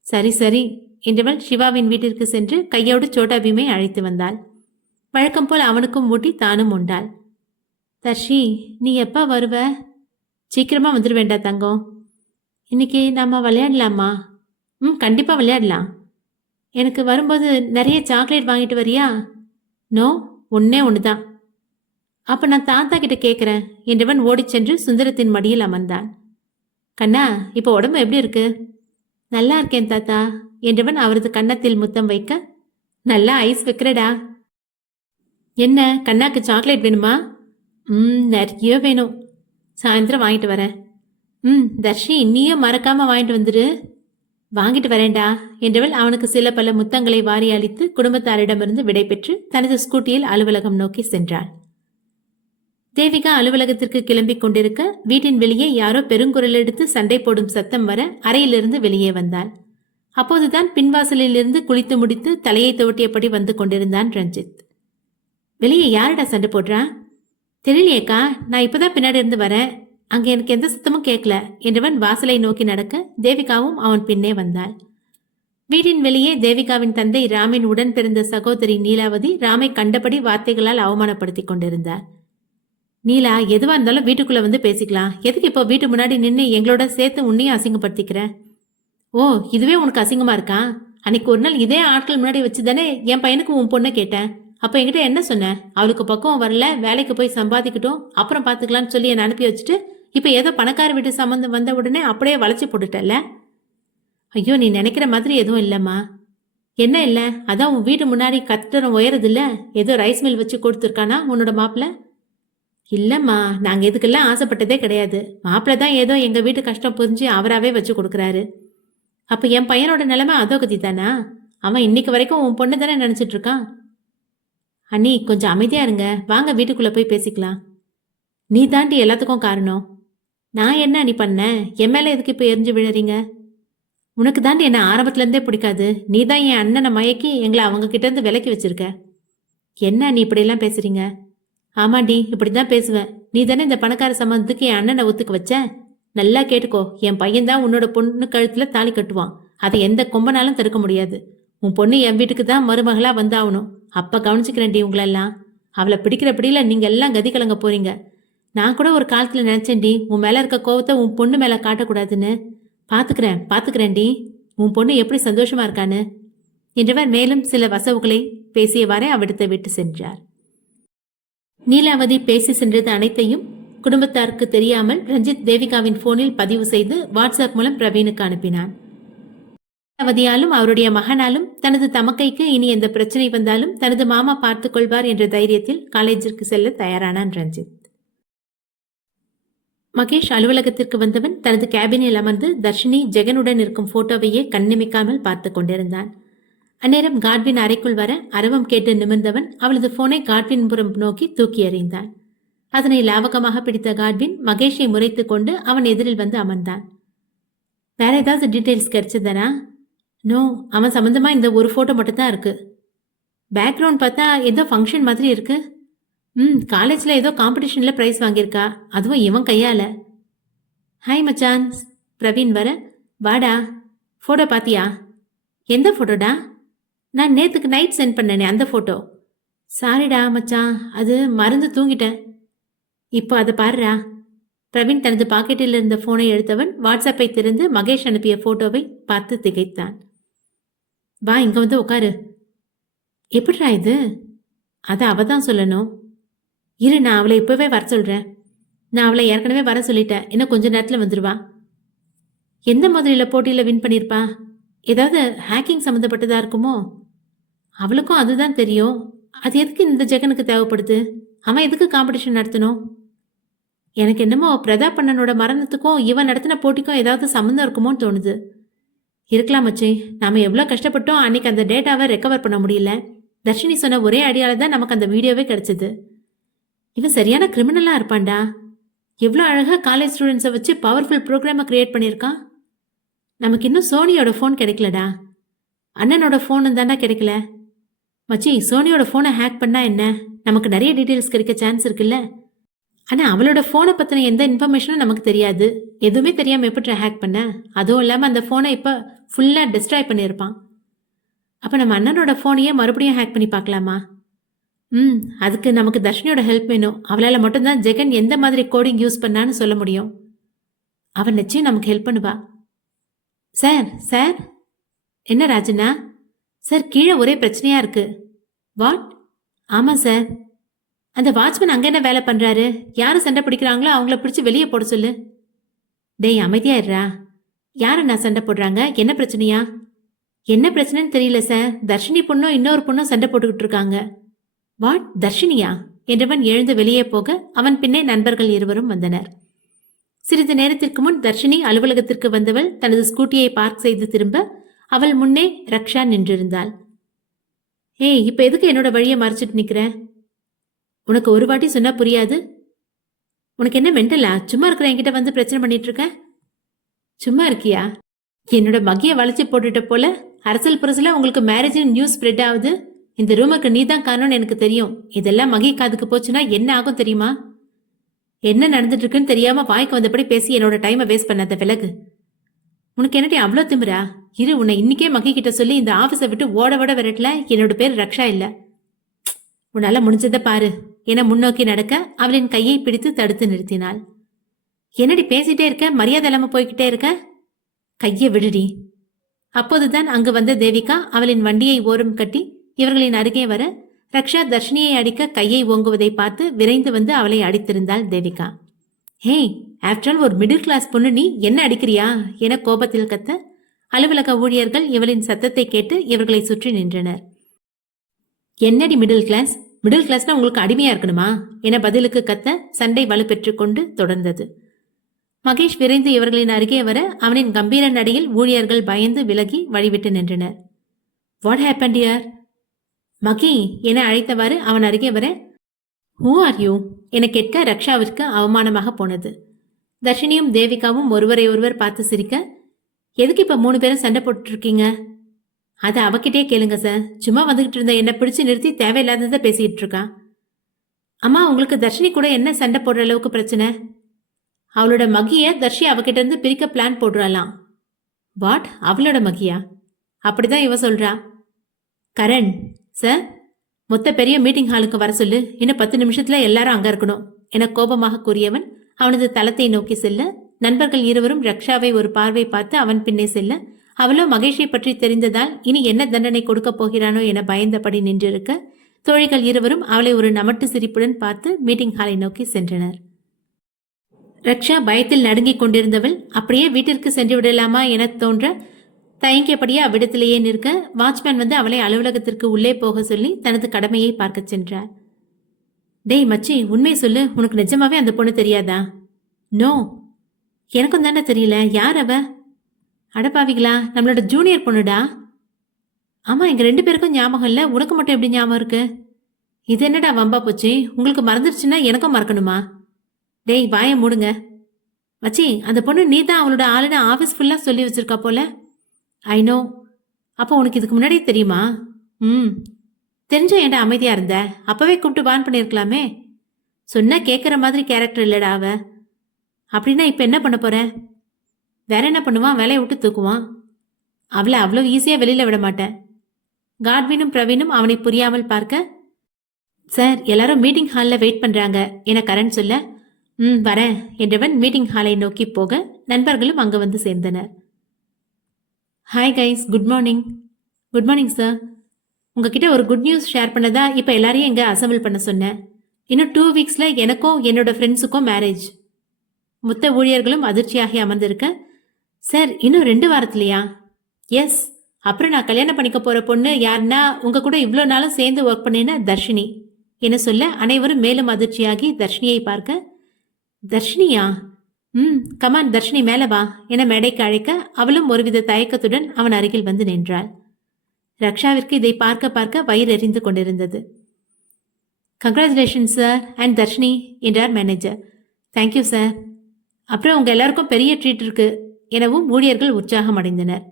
சரி சரி என்றவள் சிவாவின் வீட்டிற்கு சென்று கையோடு சோட்டா பீமை அழைத்து வந்தாள். வழக்கம் போல் அவனுக்கும் ஊட்டி தானும் உண்டாள். தர்ஷி, நீ எப்போ வருவ? சீக்கிரமாக வந்துட வேண்டா தங்கம். இன்னைக்கு நம்ம விளையாடலாமா? கண்டிப்பாக விளையாடலாம். எனக்கு வரும்போது நிறைய சாக்லேட் வாங்கிட்டு வரியா? நோ, ஒன்னே ஒன்று தான். அப்போ நான் தாத்தா கிட்ட கேட்குறேன் என்றவன் ஓடிச் சென்று சுந்தரத்தின் மடியில் அமர்ந்தான். கண்ணா, இப்போ உடம்பு எப்படி இருக்கு? நல்லா இருக்கேன் தாத்தா என்றவன் அவரது கன்னத்தில் முத்தம் வைக்க, நல்லா ஐஸ் வைக்கிறடா. என்ன, கண்ணாக்கு சாக்லேட் வேணுமா? நிறைய வேணும். சாயந்தரம் வாங்கிட்டு வரேன். தர்ஷி, நீயும் மறக்காம வாங்கிட்டு வந்துடு. வாங்கிட்டு வரேன்டா என்றவள் அவனுக்கு சில பல முத்தங்களை வாரி அளித்து குடும்பத்தாரிடமிருந்து விடை பெற்று தனது ஸ்கூட்டியில் அலுவலகம் நோக்கி சென்றாள். தேவிகா அலுவலகத்திற்கு கிளம்பிக் கொண்டிருக்க வீட்டின் வெளியே யாரோ பெருங்குரல் எடுத்து சண்டை போடும் சத்தம் வர அறையிலிருந்து வெளியே வந்தாள். அப்போதுதான் பின்வாசலிலிருந்து குளித்து முடித்து தலையை துவட்டியபடி வந்து கொண்டிருந்தான் ரஞ்சித். வெளியே யாரடா சண்டை போடுறா? தெரியலையேக்கா, நான் இப்பதான் பின்னாடி இருந்து வரேன், அங்க எனக்கு எந்த சத்தமும் கேட்கல என்றவன் வாசலை நோக்கி நடக்க தேவிகாவும் அவன் பின்னே வந்தாள். வீட்டின் வெளியே தேவிகாவின் தந்தை ராமின் உடன் பிறந்த சகோதரி நீலாவதி ராமை கண்டபடி வார்த்தைகளால் அவமானப்படுத்தி கொண்டிருந்தார். நீலா, எதுவா இருந்தாலும் வீட்டுக்குள்ள வந்து பேசிக்கலாம், எதுக்கு இப்போ வீட்டு முன்னாடி நின்று எங்களோட சேர்த்து உன்னையும் அசிங்கப்படுத்திக்கிற? ஓ, இதுவே உனக்கு அசிங்கமா இருக்கா? அன்னைக்கு ஒரு நாள் இதே ஆட்கள் முன்னாடி வச்சுதானே என் பையனுக்கு உன் பொண்ணை கேட்டேன். அப்போ என்கிட்ட என்ன சொன்ன? அவளுக்கு பக்கம் வரல, வேலைக்கு போய் சம்பாதிக்கட்டும், அப்புறம் பார்த்துக்கலான்னு சொல்லி என்னை அனுப்பி வச்சுட்டு இப்போ ஏதோ பணக்கார வீட்டு சம்மந்தம் வந்த உடனே அப்படியே வளைச்சி போட்டுட்டல. ஐயோ, நீ நினைக்கிற மாதிரி எதுவும் இல்லைம்மா. என்ன இல்லை, அதான் உன் வீட்டு முன்னாடி கட்டடம் உயரதில்ல, ஏதோ ரைஸ் மில் வச்சு கொடுத்துருக்கானா உன்னோட மாப்பிள்ள? இல்லைம்மா, நாங்கள் இதுக்கெல்லாம் ஆசைப்பட்டதே கிடையாது. மாப்பிள்ள தான் ஏதோ எங்கள் வீட்டு கஷ்டம் புரிஞ்சு அவராகவே வச்சு கொடுக்குறாரு. அப்போ என் பையனோட நிலைமை அதோ கதி தானா? அவன் இன்னைக்கு வரைக்கும் உன் பொண்ணு தானே நினச்சிட்டு இருக்கான். அண்ணி, கொஞ்சம் அமைதியாக இருங்க, வாங்க வீட்டுக்குள்ளே போய் பேசிக்கலாம். நீ தாண்டி எல்லாத்துக்கும் காரணம். நான் என்ன நீ பண்ண? என் மேலே எதுக்கு இப்போ எரிஞ்சு விழுறீங்க? உனக்கு தாண்டி என்ன ஆரம்பத்துலேருந்தே பிடிக்காது. நீ தான் என் அண்ணனை மயக்கி எங்களை அவங்க கிட்டேருந்து விலக்கி வச்சிருக்க. என்ன நீ இப்படியெல்லாம் பேசுறீங்க? ஆமாண்டி, இப்படி தான் பேசுவேன். நீ தானே இந்த பணக்கார சம்பந்தத்துக்கு என் அண்ணனை ஒத்துக்க வச்ச. நல்லா கேட்டுக்கோ, என் பையன்தான் உன்னோட பொண்ணு கழுத்தில் தாலி கட்டுவான். அதை எந்த கொம்பனாலும் தடுக்க முடியாது. உன் பொண்ணு என் வீட்டுக்கு தான் மருமகளாக வந்தாகணும். அப்போ கவனிச்சுக்கிறேன்டி உங்களெல்லாம். அவளை பிடிக்கிற பிடியில நீங்க எல்லாம் கதி கலங்க போறீங்க. நான் கூட ஒரு காலத்துல நினைச்சேன்டி உன் மேல இருக்க கோவத்தை உன் பொண்ணு மேல காட்டக்கூடாதுன்னு. பாத்துக்கிறேன்டி உன் பொண்ணு எப்படி சந்தோஷமா இருக்கான்னு என்றவர் மேலும் சில வசவுகளை பேசியவாறே அவ்விடத்தை விட்டு சென்றார். நீலாவதி பேசி சென்றது அனைத்தையும் குடும்பத்தாருக்கு தெரியாமல் ரஞ்சித் தேவிகாவின் போனில் பதிவு செய்து வாட்ஸ்அப் மூலம் பிரவீனுக்கு அனுப்பினான். நீலாவதியாலும் அவருடைய மகனாலும் தனது தமக்கைக்கு இனி எந்த பிரச்சனை வந்தாலும் தனது மாமா பார்த்துக் கொள்வார் என்ற தைரியத்தில் காலேஜிற்கு செல்ல தயாரானான் ரஞ்சித். மகேஷ் அலுவலகத்திற்கு வந்தவன் தனது கேபினில் அமர்ந்து தர்ஷினி ஜெகனுடன் இருக்கும் போட்டோவையே கண்ணிமைக்காமல் பார்த்து கொண்டிருந்தான். அந்நேரம் காட்வின் அறைக்குள் வர அரவம் கேட்டு நிமிர்ந்தவன் அவளது போனை காட்வின் புறம் நோக்கி தூக்கி எறிந்தான். அதனை லாவகமாக பிடித்த காட்வின் மகேஷை முறைத்து கொண்டு அவன் எதிரில் வந்து அமர்ந்தான். வேற ஏதாவது டீட்டெயில்ஸ் கிடைச்சதானா? நோ, அவன் சம்பந்தமா இந்த ஒரு போட்டோ மட்டும் தான் இருக்கு. பேக்ரவுண்ட் பார்த்தா ஏதோ ஃபங்க்ஷன் மாதிரி இருக்கு. காலேஜில் ஏதோ காம்படிஷனில் ப்ரைஸ் வாங்கியிருக்கா, அதுவும் இவன் கையால். ஹாய் மச்சான், பிரவீன் வர. வாடா, ஃபோட்டோ பாத்தியா? எந்த ஃபோட்டோடா? நான் நேற்றுக்கு நைட் சென்ட் பண்ணனே அந்த ஃபோட்டோ. சாரிடா மச்சான், அது மறந்து தூங்கிட்டேன். இப்போ அதை பாருடா. பிரவீன் தனது பாக்கெட்டில் இருந்த ஃபோனை எடுத்தவன் வாட்ஸ்அப்பை திறந்து மகேஷ் அனுப்பிய ஃபோட்டோவை பார்த்து திகைத்தான். வா, இங்கே வந்து உட்காரு. எப்படிடா இது? அதை அவ தான் சொல்லணும். இரு, நான் அவளை இப்போவே வர சொல்கிறேன். நான் அவளை ஏற்கனவே வர சொல்லிட்டேன், இன்னும் கொஞ்ச நேரத்தில் வந்துடுவா. எந்த மாதிரியில் போட்டியில் வின் பண்ணியிருப்பா? ஏதாவது ஹேக்கிங் சம்மந்தப்பட்டதாக இருக்குமோ? அவளுக்கும் அதுதான் தெரியும். அது எதுக்கு இந்த ஜெகனுக்கு தேவைப்படுது? அவன் எதுக்கு காம்படிஷன் நடத்தணும்? எனக்கு என்னமோ பிரதாப் அண்ணனோட மரணத்துக்கும் இவன் நடத்தின போட்டிக்கும் ஏதாவது சம்மந்தம் இருக்குமோன்னு தோணுது. இருக்கலாம் மச்சி, நாம் எவ்வளோ கஷ்டப்பட்டோம் அன்னைக்கு அந்த டேட்டாவை ரெக்கவர் பண்ண முடியல. தர்ஷினி சொன்ன ஒரே அடியால் தான் நமக்கு அந்த வீடியோவே கிடைச்சது. இவன் சரியான கிரிமினலாக இருப்பான்டா. எவ்வளோ அழகாக காலேஜ் ஸ்டூடெண்ட்ஸை வச்சு பவர்ஃபுல் ப்ரோக்ராமை க்ரியேட் பண்ணியிருக்கான். நமக்கு இன்னும் சோனியோட ஃபோன் கிடைக்கலடா. அண்ணனோட ஃபோனு தாண்டா கிடைக்கல. மச்சி, சோனியோட ஃபோனை ஹேக் பண்ணால் என்ன, நமக்கு நிறைய டீட்டெயில்ஸ் கிடைக்க சான்ஸ் இருக்குல்ல. ஆனால் அவளோட ஃபோனை பற்றின எந்த இன்ஃபர்மேஷனும் நமக்கு தெரியாது. எதுவுமே தெரியாமல் எப்படி ஹேக் பண்ண? அதுவும் இல்லாமல் அந்த ஃபோனை இப்போ ஃபுல்லாக டிஸ்ட்ராய் பண்ணியிருப்பான். அப்போ நம்ம அண்ணனோட ஃபோனையே மறுபடியும் ஹேக் பண்ணி பார்க்கலாமா? அதுக்கு நமக்கு தர்ஷினியோட ஹெல்ப் வேணும். அவளால் மட்டும்தான் ஜெகன் எந்த மாதிரி கோடிங் யூஸ் பண்ணான்னு சொல்ல முடியும். அவன் நிச்சயம் நமக்கு ஹெல்ப் பண்ணுவா. சார் என்ன ராஜனா? சார், கீழே ஒரே பிரச்சனையாக இருக்கு. வாட்? ஆமாம் சார். அந்த வாட்ச்மேன் அங்கே என்ன வேலை பண்ணுறாரு? யார் சண்டை பிடிக்கிறாங்களோ அவங்கள பிடிச்சி வெளியே போட சொல்லு. டேய், அமைதியாயிடுறா. யாரு நான் சண்டை போடுறாங்க? என்ன பிரச்சனையா? என்ன பிரச்சனைன்னு தெரியல சார். தர்ஷினி பொண்ணும் இன்னொரு பொண்ணும் சண்டை போட்டுக்கிட்டு இருக்காங்க. வாட், தர்ஷினியா என்றவன் எழுந்து வெளியே போக அவன் பின்னே நண்பர்கள் இருவரும் வந்தனர். சிறிது நேரத்திற்கு முன் தர்ஷினி அலுவலகத்திற்கு வந்தவள் தனது ஸ்கூட்டியை பார்க் செய்து திரும்ப அவள் முன்னே ரக்ஷா நின்றிருந்தாள். ஏய், இப்ப எதுக்கு என்னோட வழியை மறைச்சிட்டு நிக்கிற? உனக்கு ஒரு வாட்டி சொன்னா புரியாது. உனக்கு என்ன மெண்டலா? சும்மா இருக்கிற என்கிட்ட வந்து பிரச்சனை பண்ணிட்டு இருக்க? சும்மா இருக்கியா? என்னோட மகிய வளைச்சி போட்டுட்ட போல அரசல் புரசல உங்களுக்கு மேரேஜ் நியூஸ் ஸ்ப்ரெட் ஆகுது. இந்த ரூமுக்கு நீ தான் காரணம்னு எனக்கு தெரியும். இதெல்லாம் மகி காதுக்கு போச்சுன்னா என்ன ஆகும் தெரியுமா? என்ன நடந்துட்டு இருக்குன்னு தெரியாம வாய்க்கு வந்தபடி பேசி என்னோட டைமை வேஸ்ட் பண்ணாத. விலகு. உனக்கு என்னடி அவ்வளோ திமிரா? இரு, உன்னை இன்னைக்கே மகி கிட்ட சொல்லி இந்த ஆஃபீஸை விட்டு ஓட விரட்டல. என்னோட பேர் ரக்ஷா இல்ல. உன்னால முடிஞ்சதை பாரு என முன்னோக்கி நடக்க அவளின் கையை பிடித்து தடுத்து நிறுத்தினாள். என்னடி பேசிட்டே இருக்க? மரியாதை இல்லாம போய்கிட்டே இருக்க. கையை விடுடி. அப்போதுதான் அங்கு வந்த தேவிகா அவளின் வண்டியை ஓரம் கட்டி இவர்களின் அருகே வர ரக்ஷா தர்ஷினியை அடிக்க கையை ஓங்குவதை பார்த்து விரைந்து வந்து அவளை அடித்திருந்தாள் தேவிகா. ஹே, ஆஃப்டர் ஆல் ஒரு மிடில் கிளாஸ் பொண்ணு, நீ என்ன அடிக்கிறியா என கோபத்தில் கத்த அலுவலக ஊழியர்கள் இவளின் சத்தத்தை கேட்டு இவர்களை சுற்றி நின்றனர். என்னடி மிடில் கிளாஸ்? மிடில் கிளாஸ்னா உங்களுக்கு அடிமையா இருக்கணுமா என பதிலுக்கு கத்த சண்டை வலுப்பெற்று கொண்டு தொடர்ந்தது. மகேஷ் விரைந்து இவர்களின் அருகே வர அவனின் கம்பீர நடையில் ஊழியர்கள் பயந்து விலகி வழிவிட்டு நின்றனர். What happened here? மகி என அழைத்தவாறு அவன் அருகே வர, ஹூ ஆர் யூ என கேட்க ரக்ஷாவிற்கு அவமானமாக போனது. தர்ஷினியும் தேவிகாவும் ஒருவரை ஒருவர் பார்த்து சிரிக்க, எதுக்கு இப்ப 3 பேரும் சண்டை போட்டு இருக்கீங்க? அதை அவகிட்டே கேளுங்க சார். சும்மா வந்துகிட்டு இருந்த என்ன பிடிச்சு நிறுத்தி தேவையில்லாததை பேசிக்கிட்டு இருக்கா. அம்மா, உங்களுக்கு தர்ஷினி கூட என்ன சண்டை போடுற அளவுக்கு பிரச்சனை? அவளோட மகிய தர்ஷி அவகிட்ட இருந்து பிரிக்க பிளான் போடுறாளாம். வாட், அவளோட மகியா? அப்படிதான் இவ சொல்றா. கரண் சார், மொத்த பெரிய மீட்டிங் ஹாலுக்கு வர சொல்லு, இன்னும் 10 நிமிஷத்துல எல்லாரும் அங்க இருக்கணும் என கோபமாக கூறியவன் அவனது தளத்தை நோக்கி செல்ல, நண்பர்கள் இருவரும் ரக்ஷாவை ஒரு பார்வை பார்த்து அவன் பின்னே செல்ல, அவளோ மகேஷை பற்றி தெரிந்ததால் இனி என்ன தண்டனை கொடுக்கப் போகிறானோ என பயந்தபடி நின்றிருக்க, தோழிகள் இருவரும் அவளை ஒரு நமட்டு சிரிப்புடன் பார்த்து மீட்டிங் ஹாலை நோக்கி சென்றனர். ரக்ஷா பயத்தில் நடுங்கிக் கொண்டிருந்தவள் அப்படியே வீட்டிற்கு சென்று விடலாமா என தோன்ற தயங்கியபடியே அவ்விடத்திலேயே நிற்க, வாட்ச்மேன் வந்து அவளை அலுவலகத்திற்கு உள்ளே போக சொல்லி தனது கடமையை பார்க்க சென்றார். டேய் மச்சி, உண்மை சொல்லு, உனக்கு நிஜமாவே அந்த பொண்ணு தெரியாதா? நோ, எனக்கும் தானே தெரியல. யார் அவ? அடப்பாவிகளா, நம்மளோட ஜூனியர் பொண்ணுடா. ஆமா, எங்க 2 பேருக்கும் ஞாபகம் இல்ல, உனக்கு மட்டும் எப்படி ஞாபகம் இருக்கு? இது என்னடா வம்பா போச்சு? உங்களுக்கு மறந்துருச்சுன்னா எனக்கும் மறக்கணுமா? டேய் வாய மூடுங்க. மச்சி, அந்த பொண்ணு நீ தான் அவளோட ஆளுன்னு ஆஃபீஸ் ஃபுல்லா சொல்லி வச்சிருக்கா போல. I know. அப்போ உனக்கு இதுக்கு முன்னாடி தெரியுமா? தெரிஞ்ச ஏன்டா அமைதியா இருந்த? அப்பவே கூப்பிட்டு வான் பண்ணியிருக்கலாமே. சொன்னா கேட்குற மாதிரி கேரக்டர் இல்லடா அவ. அப்படின்னா இப்போ என்ன பண்ண போற? வேற என்ன பண்ணுவான்? வேலையை விட்டு தூக்குவான். அவளை அவ்வளோ ஈஸியாக வெளியில் விட மாட்டேன். காட்வினும் பிரவீனும் அவனை புரியாமல் பார்க்க, சார் எல்லாரும் மீட்டிங் ஹாலில் வெயிட் பண்ணுறாங்க என கரண் சொல்ல, வரேன் என்றவன் மீட்டிங் ஹாலை நோக்கி போக, நண்பர்களும் அங்கே வந்து சேர்ந்தனர். Hi guys, good morning. Good morning sir. உங்ககிட்ட ஒரு குட் நியூஸ் ஷேர் பண்ணதா இப்போ எல்லாரையும் இங்கே அசம்பிள் பண்ண சொன்னேன். இன்னும் 2 வீக்ஸில் எனக்கும் என்னோட ஃப்ரெண்ட்ஸுக்கும் மேரேஜ். மொத்த ஊழியர்களும் அதிர்ச்சியாகி அமர்ந்திருக்க, சார் இன்னும் 2 வாரத்துலையா? எஸ். அப்புறம் நான் கல்யாணம் பண்ணிக்க போகிற பொண்ணு யாருன்னா உங்கள் கூட இவ்வளோ நாளும் சேர்ந்து ஒர்க் பண்ணின தர்ஷினி என சொல்ல, அனைவரும் மேலும் அதிர்ச்சியாகி தர்ஷினியை பார்க்க, தர்ஷினியா? கமான் தர்ஷினி, மேலே வா என மேடைக்கு அழைக்க, அவளும் ஒருவித தயக்கத்துடன் அவன் அருகில் வந்து நின்றாள். ரக்ஷாவிற்கு இதை பார்க்க பார்க்க வயிறு எறிந்து கொண்டிருந்தது. கங்க்ராச்சுலேஷன் சார் அண்ட் தர்ஷினி என்றார் மேனேஜர். Thank you sir. அப்புறம் உங்கள் எல்லாருக்கும் பெரிய ட்ரீட் இருக்கு எனவும் ஊழியர்கள் உற்சாகம் அடைந்தனர்.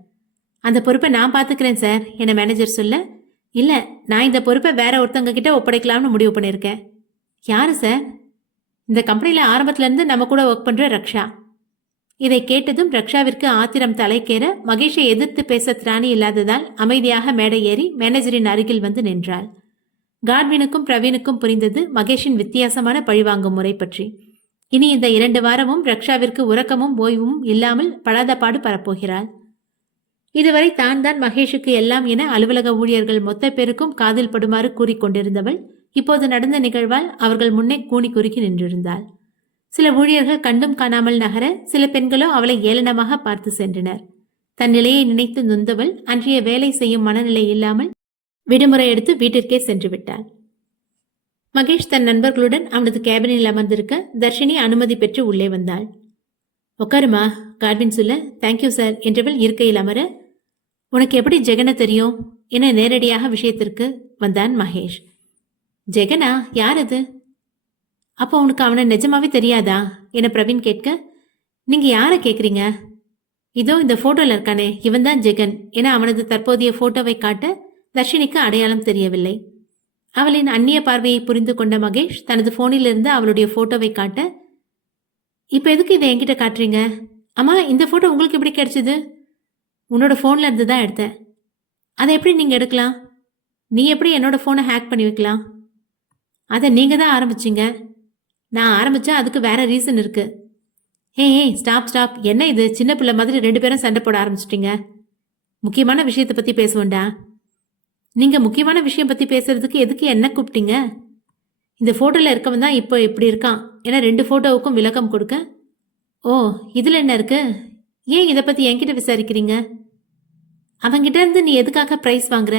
அந்த பொறுப்பை நான் பார்த்துக்கிறேன் சார் என மேனேஜர் சொல்ல, இல்லை, நான் இந்த பொறுப்பை வேற ஒருத்தவங்க கிட்ட ஒப்படைக்கலாம்னு முடிவு பண்ணியிருக்கேன். யாரு சார்? இந்த கம்பெனியில் ஆரம்பத்திலேருந்து நம்ம கூட ஒர்க் பண்ணுற ரக்ஷா. இதை கேட்டதும் ரக்ஷாவிற்கு ஆத்திரம் தலைக்கேற, மகேஷை எதிர்த்து பேச திராணி இல்லாததால் அமைதியாக மேடை ஏறி மேனேஜரின் அருகில் வந்து நின்றாள். காட்வினுக்கும் பிரவீனுக்கும் புரிந்தது மகேஷின் வித்தியாசமான பழிவாங்கும் முறை பற்றி. இனி இந்த 2 வாரமும் ரக்ஷாவிற்கு உறக்கமும் ஓய்வும் இல்லாமல் படாத பாடு பரப்போகிறாள். இதுவரை தான் மகேஷுக்கு எல்லாம் என அலுவலக ஊழியர்கள் மொத்த பேருக்கும் காதில் படுமாறு கூறிக்கொண்டிருந்தவள் இப்போது நடந்த நிகழ்வால் அவர்கள் முன்னே கூனி குறுக்கி நின்றிருந்தாள். சில ஊழியர்கள் கண்டும் காணாமல் நகர, சில பெண்களோ அவளை ஏளனமாக பார்த்து சென்றனர். தன் நிலையை நினைத்து நொந்தவள் அன்றைய வேலை செய்யும் மனநிலை இல்லாமல் விடுமுறை எடுத்து வீட்டிற்கே சென்று விட்டாள். மகேஷ் தன் நண்பர்களுடன் அவனது கேபினில் அமர்ந்திருக்க, தர்ஷினி அனுமதி பெற்று உள்ளே வந்தாள். உட்காருமா, காட்வின் சொல்ல, தேங்க்யூ சார் என்றவள் இருக்கையில் அமர, உனக்கு எப்படி ஜெகனை தெரியும் என நேரடியாக விஷயத்திற்கு வந்தான் மகேஷ். ஜெகனா? யார் அது? அப்போ உனக்கு அவனை நிஜமாவே தெரியாதா என பிரவீன் கேட்க, நீங்க யாரை கேட்குறீங்க? இதோ இந்த போட்டோல இருக்கானே, இவன் தான் ஜெகன் என அவனது தற்போதைய போட்டோவை காட்ட, தர்ஷினிக்கு அடையாளம் தெரியவில்லை. அவளின் அந்நிய பார்வையை புரிந்து கொண்ட மகேஷ் தனது போனிலிருந்து அவளுடைய போட்டோவை காட்ட, இப்போ எதுக்கு இதை என்கிட்ட காட்டுறீங்க? அம்மா, இந்த போட்டோ உங்களுக்கு எப்படி கிடைச்சது? உன்னோட ஃபோன்ல இருந்து தான் எடுத்தேன். அதை எப்படி நீங்க எடுக்கலாம்? நீ எப்படி என்னோட ஃபோனை ஹேக் பண்ணி வைக்கலாம்? அதை நீங்க தான் ஆரம்பிச்சிங்க. நான் ஆரம்பிச்சா அதுக்கு வேற ரீசன் இருக்கு. ஏய் ஸ்டாப். என்ன இது, சின்ன பிள்ளை மாதிரி 2 பேரும் சண்டை போட ஆரம்பிச்சிட்டீங்க. முக்கியமான விஷயத்தை பத்தி பேசுவோண்டா. நீங்க முக்கியமான விஷயம் பத்தி பேசுறதுக்கு எதுக்கு என்ன கூப்பிட்டீங்க? இந்த போட்டோல இருக்கவன் தான் இப்போ இப்படி இருக்கான் என 2 போட்டோவுக்கும் விளக்கம் கொடுக்க, ஓ இதுல என்ன இருக்கு? ஏன் இதை பத்தி என்கிட்ட விசாரிக்கிறீங்க? அவங்கிட்ட இருந்து நீ எதுக்காக பிரைஸ் வாங்குற?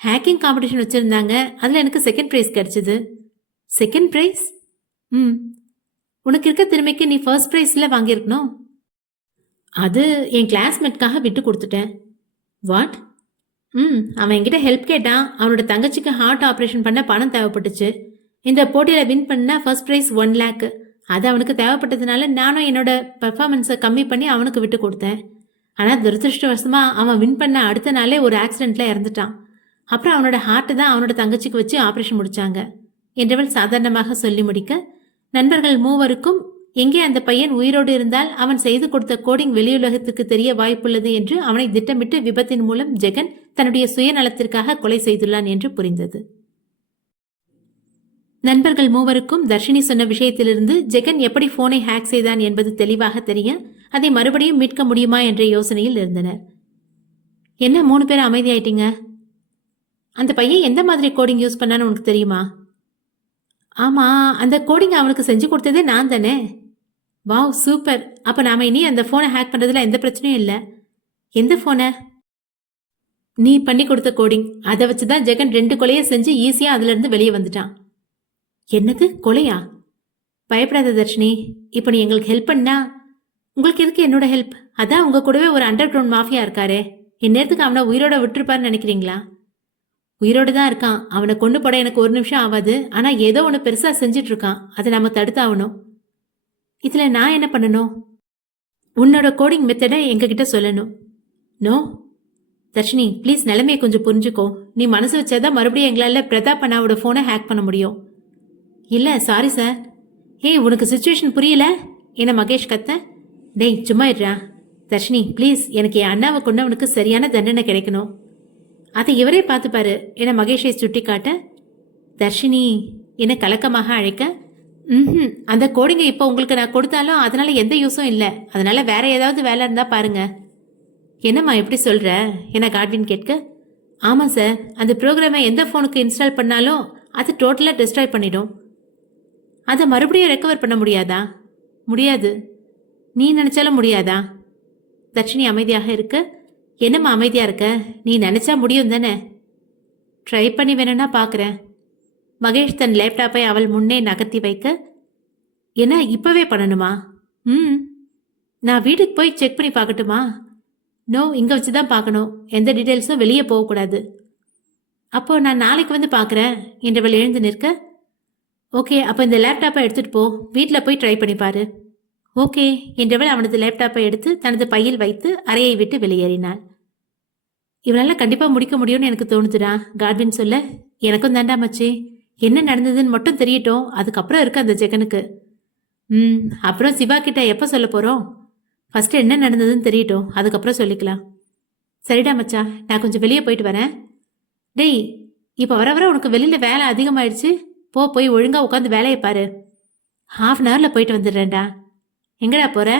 ஹேக்கிங் காம்படிஷன் வச்சிருந்தாங்க, அதுல எனக்கு செகண்ட் பிரைஸ் கிடைச்சது. Second prize? உனக்கு இருக்க திறமைக்கு நீ ஃபர்ஸ்ட் பிரைஸ்ல வாங்கியிருக்கணும். அது என் கிளாஸ்மேட்காக விட்டு கொடுத்துட்டேன். வாட்? அவன் என்கிட்ட ஹெல்ப் கேட்டான். அவனோட தங்கச்சிக்கு ஹார்ட் ஆப்ரேஷன் பண்ண பணம் தேவைப்பட்டுச்சு. இந்த போட்டியில் வின் பண்ண ஃபர்ஸ்ட் ப்ரைஸ் 1 lakh. அது அவனுக்கு தேவைப்பட்டதுனால நானும் என்னோட பெர்ஃபார்மன்ஸை கம்மி பண்ணி அவனுக்கு விட்டு கொடுத்தேன். ஆனால் துரதிருஷ்டவசமாக அவன் வின் பண்ண அடுத்த நாளே ஒரு ஆக்சிடெண்ட்டில் இறந்துட்டான். அப்புறம் அவனோட ஹார்ட்டை தான் அவனோட தங்கச்சிக்கு வச்சு ஆப்ரேஷன் முடிச்சாங்க என்றவள் சாதாரணமாக சொல்லி முடிக்க, நண்பர்கள் மூவருக்கும் எங்கே அந்த பையன் உயிரோடு இருந்தால் அவன் செய்து கொடுத்த கோடிங் வெளியுலகத்துக்கு தெரிய வாய்ப்புள்ளது என்று அவனை திட்டமிட்டு விபத்தின் மூலம் ஜெகன் தன்னுடைய சுயநலத்திற்காக கொலை செய்துள்ளான் என்று புரிந்தது. நண்பர்கள் மூவருக்கும் தர்ஷினி சொன்ன விஷயத்திலிருந்து ஜெகன் எப்படி போனை ஹேக் செய்தான் என்பது தெளிவாக தெரிய அதை மறுபடியும் மீட்க முடியுமா என்ற யோசனையில் இருந்தனர். என்ன 3 பேரும் அமைதியாயிட்டீங்க? அந்த பையன் எந்த மாதிரி கோடிங் யூஸ் பண்ணான்னு உனக்கு தெரியுமா? ஆமா, அந்த கோடிங் அவனுக்கு செஞ்சு கொடுத்ததே நான் தானே. Wow, super. அப்ப நாம இனி அந்த போனை ஹேக் பண்றதுல எந்த பிரச்சனையும் இல்லை. எந்த போனை? நீ பண்ணி கொடுத்த கோடிங். அதை வச்சுதான் ஜெகன் 2 கொலையை செஞ்சு ஈஸியா அதுல இருந்து வெளியே வந்துட்டான். என்னது, கொலையா? பயப்படாத தர்ஷினி, இப்ப நீ எங்களுக்கு ஹெல்ப் பண்ணா. உங்களுக்கு எதுக்கு என்னோட ஹெல்ப்? அதான் உங்க கூடவே ஒரு அண்டர் கிரவுண்ட் மாஃபியா இருக்காரே, இந்நேரத்துக்கு அவனை உயிரோட விட்டுருப்பாருன்னு நினைக்கிறீங்களா? உயிரோடு தான் இருக்கான். அவனை கொண்டு போட எனக்கு 1 நிமிஷம் ஆகாது. ஆனா ஏதோ ஒன்று பெருசா செஞ்சுட்டு இருக்கான். அதை நம்ம தடுத்தாகணும். இதுல நான் என்ன பண்ணணும்? உன்னோட கோடிங் மெத்தடை எங்ககிட்ட சொல்லணும். நோ தர்ஷினி, ப்ளீஸ் நிலைமையை கொஞ்சம் புரிஞ்சுக்கோ. நீ மனசு வச்சாதான் மறுபடியும் எங்களால் பிரதாப் அண்ணாவோட ஃபோனை ஹேக் பண்ண முடியும். இல்லை சாரி சார். ஏய், உனக்கு சுச்சுவேஷன் புரியல என்ன மகேஷ் கத்த? டேய் சும்மா இருடா. தர்ஷினி ப்ளீஸ், எனக்கு என் அண்ணாவை கொண்டவனுக்கு சரியான தண்டனை கிடைக்கணும். அதை இவரே பார்த்துப்பாரு என மகேஷை சுட்டி காட்ட தர்ஷினி என கலக்கமாக அழைக்க, அந்த கோடிங்க இப்போ உங்களுக்கு நான் கொடுத்தாலும் அதனால எந்த யூஸும் இல்லை. அதனால வேற ஏதாவது வேலை இருந்தா பாருங்க. என்னம்மா எப்படி சொல்ற என காட்வின் கேட்க, ஆமாம் சார், அந்த ப்ரோக்ராமை எந்த ஃபோனுக்கு இன்ஸ்டால் பண்ணாலும் அது டோட்டலாக டிஸ்ட்ராய் பண்ணிடும். அதை மறுபடியும் ரெக்கவர் பண்ண முடியாதா? முடியாது. நீ நினைச்சாலும் முடியாதா? தர்ஷினி அமைதியாக இருக்க, என்னம்மா அமைதியா இருக்க? நீ நினைச்சா முடியும் தானே? ட்ரை பண்ணி வேணும்னா பார்க்குறேன். மகேஷ் தன் லேப்டாப்பை அவள் முன்னே நகர்த்தி வைக்க, என்ன இப்பவே பண்ணணுமா? நான் வீட்டுக்கு போய் செக் பண்ணி பார்க்கட்டுமா? நோ, இங்கே வச்சு தான் பார்க்கணும். எந்த டீட்டெயில்ஸும் வெளியே போகக்கூடாது. அப்போ நான் நாளைக்கு வந்து பார்க்குறேன் என்றவள் எழுந்து நிற்க, ஓகே, அப்போ இந்த லேப்டாப்பை எடுத்துகிட்டு போ, வீட்டில் போய் ட்ரை பண்ணி பாரு. ஓகே என்றவள் அவனது லேப்டாப்பை எடுத்து தனது பையில் வைத்து அறையை விட்டு வெளியேறினாள். இவளால் கண்டிப்பாக முடிக்க முடியும்னு எனக்கு தோணுதுடா, காட்வின் சொல்ல. எனக்கும் தாண்டா மச்சி. என்ன நடந்ததுன்னு மட்டும் தெரியட்டும், அதுக்கப்புறம் இருக்கு அந்த ஜெகனுக்கு. அப்புறம் சிவா கிட்ட எப்போ சொல்ல போகிறோம்? ஃபஸ்ட்டு என்ன நடந்ததுன்னு தெரியட்டும், அதுக்கப்புறம் சொல்லிக்கலாம். சரிடா மச்சா, நான் கொஞ்சம் வெளியே போயிட்டு வரேன். டேய், இப்போ வர வர உனக்கு வெளியில் வேலை அதிகமாயிடுச்சு. போய் ஒழுங்காக உட்காந்து வேலையை பாரு. 1/2 hourல போயிட்டு வந்துடுறேன்டா. எங்கடா போகிற?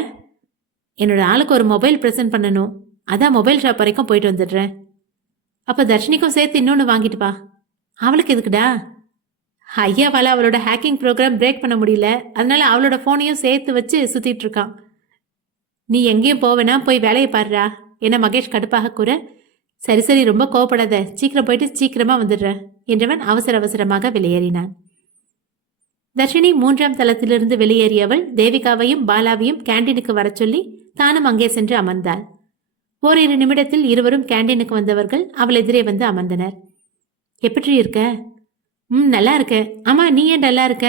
என்னோட ஆளுக்கு ஒரு மொபைல் ப்ரெசென்ட் பண்ணணும். அதான் மொபைல் ஷாப் வரைக்கும் போயிட்டு வந்துடுறேன். அப்போ தர்ஷினிக்கும் சேர்த்து இன்னொன்று வாங்கிட்டு வா. அவளுக்கு எதுக்குடா? ஐயாவால் அவளோட ஹேக்கிங் ப்ரோக்ராம் பிரேக் பண்ண முடியல, அதனால அவளோட ஃபோனையும் சேர்த்து வச்சு சுற்றிட்டு இருக்கான். நீ எங்கேயும் போவேனா, போய் வேலையை பாருடா என மகேஷ் கடுப்பாக கூற, சரி சரி, ரொம்ப கோவப்படாத, சீக்கிரம் போயிட்டு சீக்கிரமாக வந்துடுற என்றவன் அவசர அவசரமாக வெளியேறினான். தர்ஷினி 3ஆம் தளத்திலிருந்து வெளியேறியவள் தேவிகாவையும் பாலாவையும் கேண்டீனுக்கு வர சொல்லி தானும் அங்கே சென்று அமர்ந்தாள். ஓரிரு நிமிடத்தில் இருவரும் கேண்டீனுக்கு வந்தவர்கள் அவள் எதிரே வந்து அமர்ந்தனர். எப்படி இருக்க? நல்லா இருக்க. ஆமா, நீ ஏன் நல்லா இருக்க?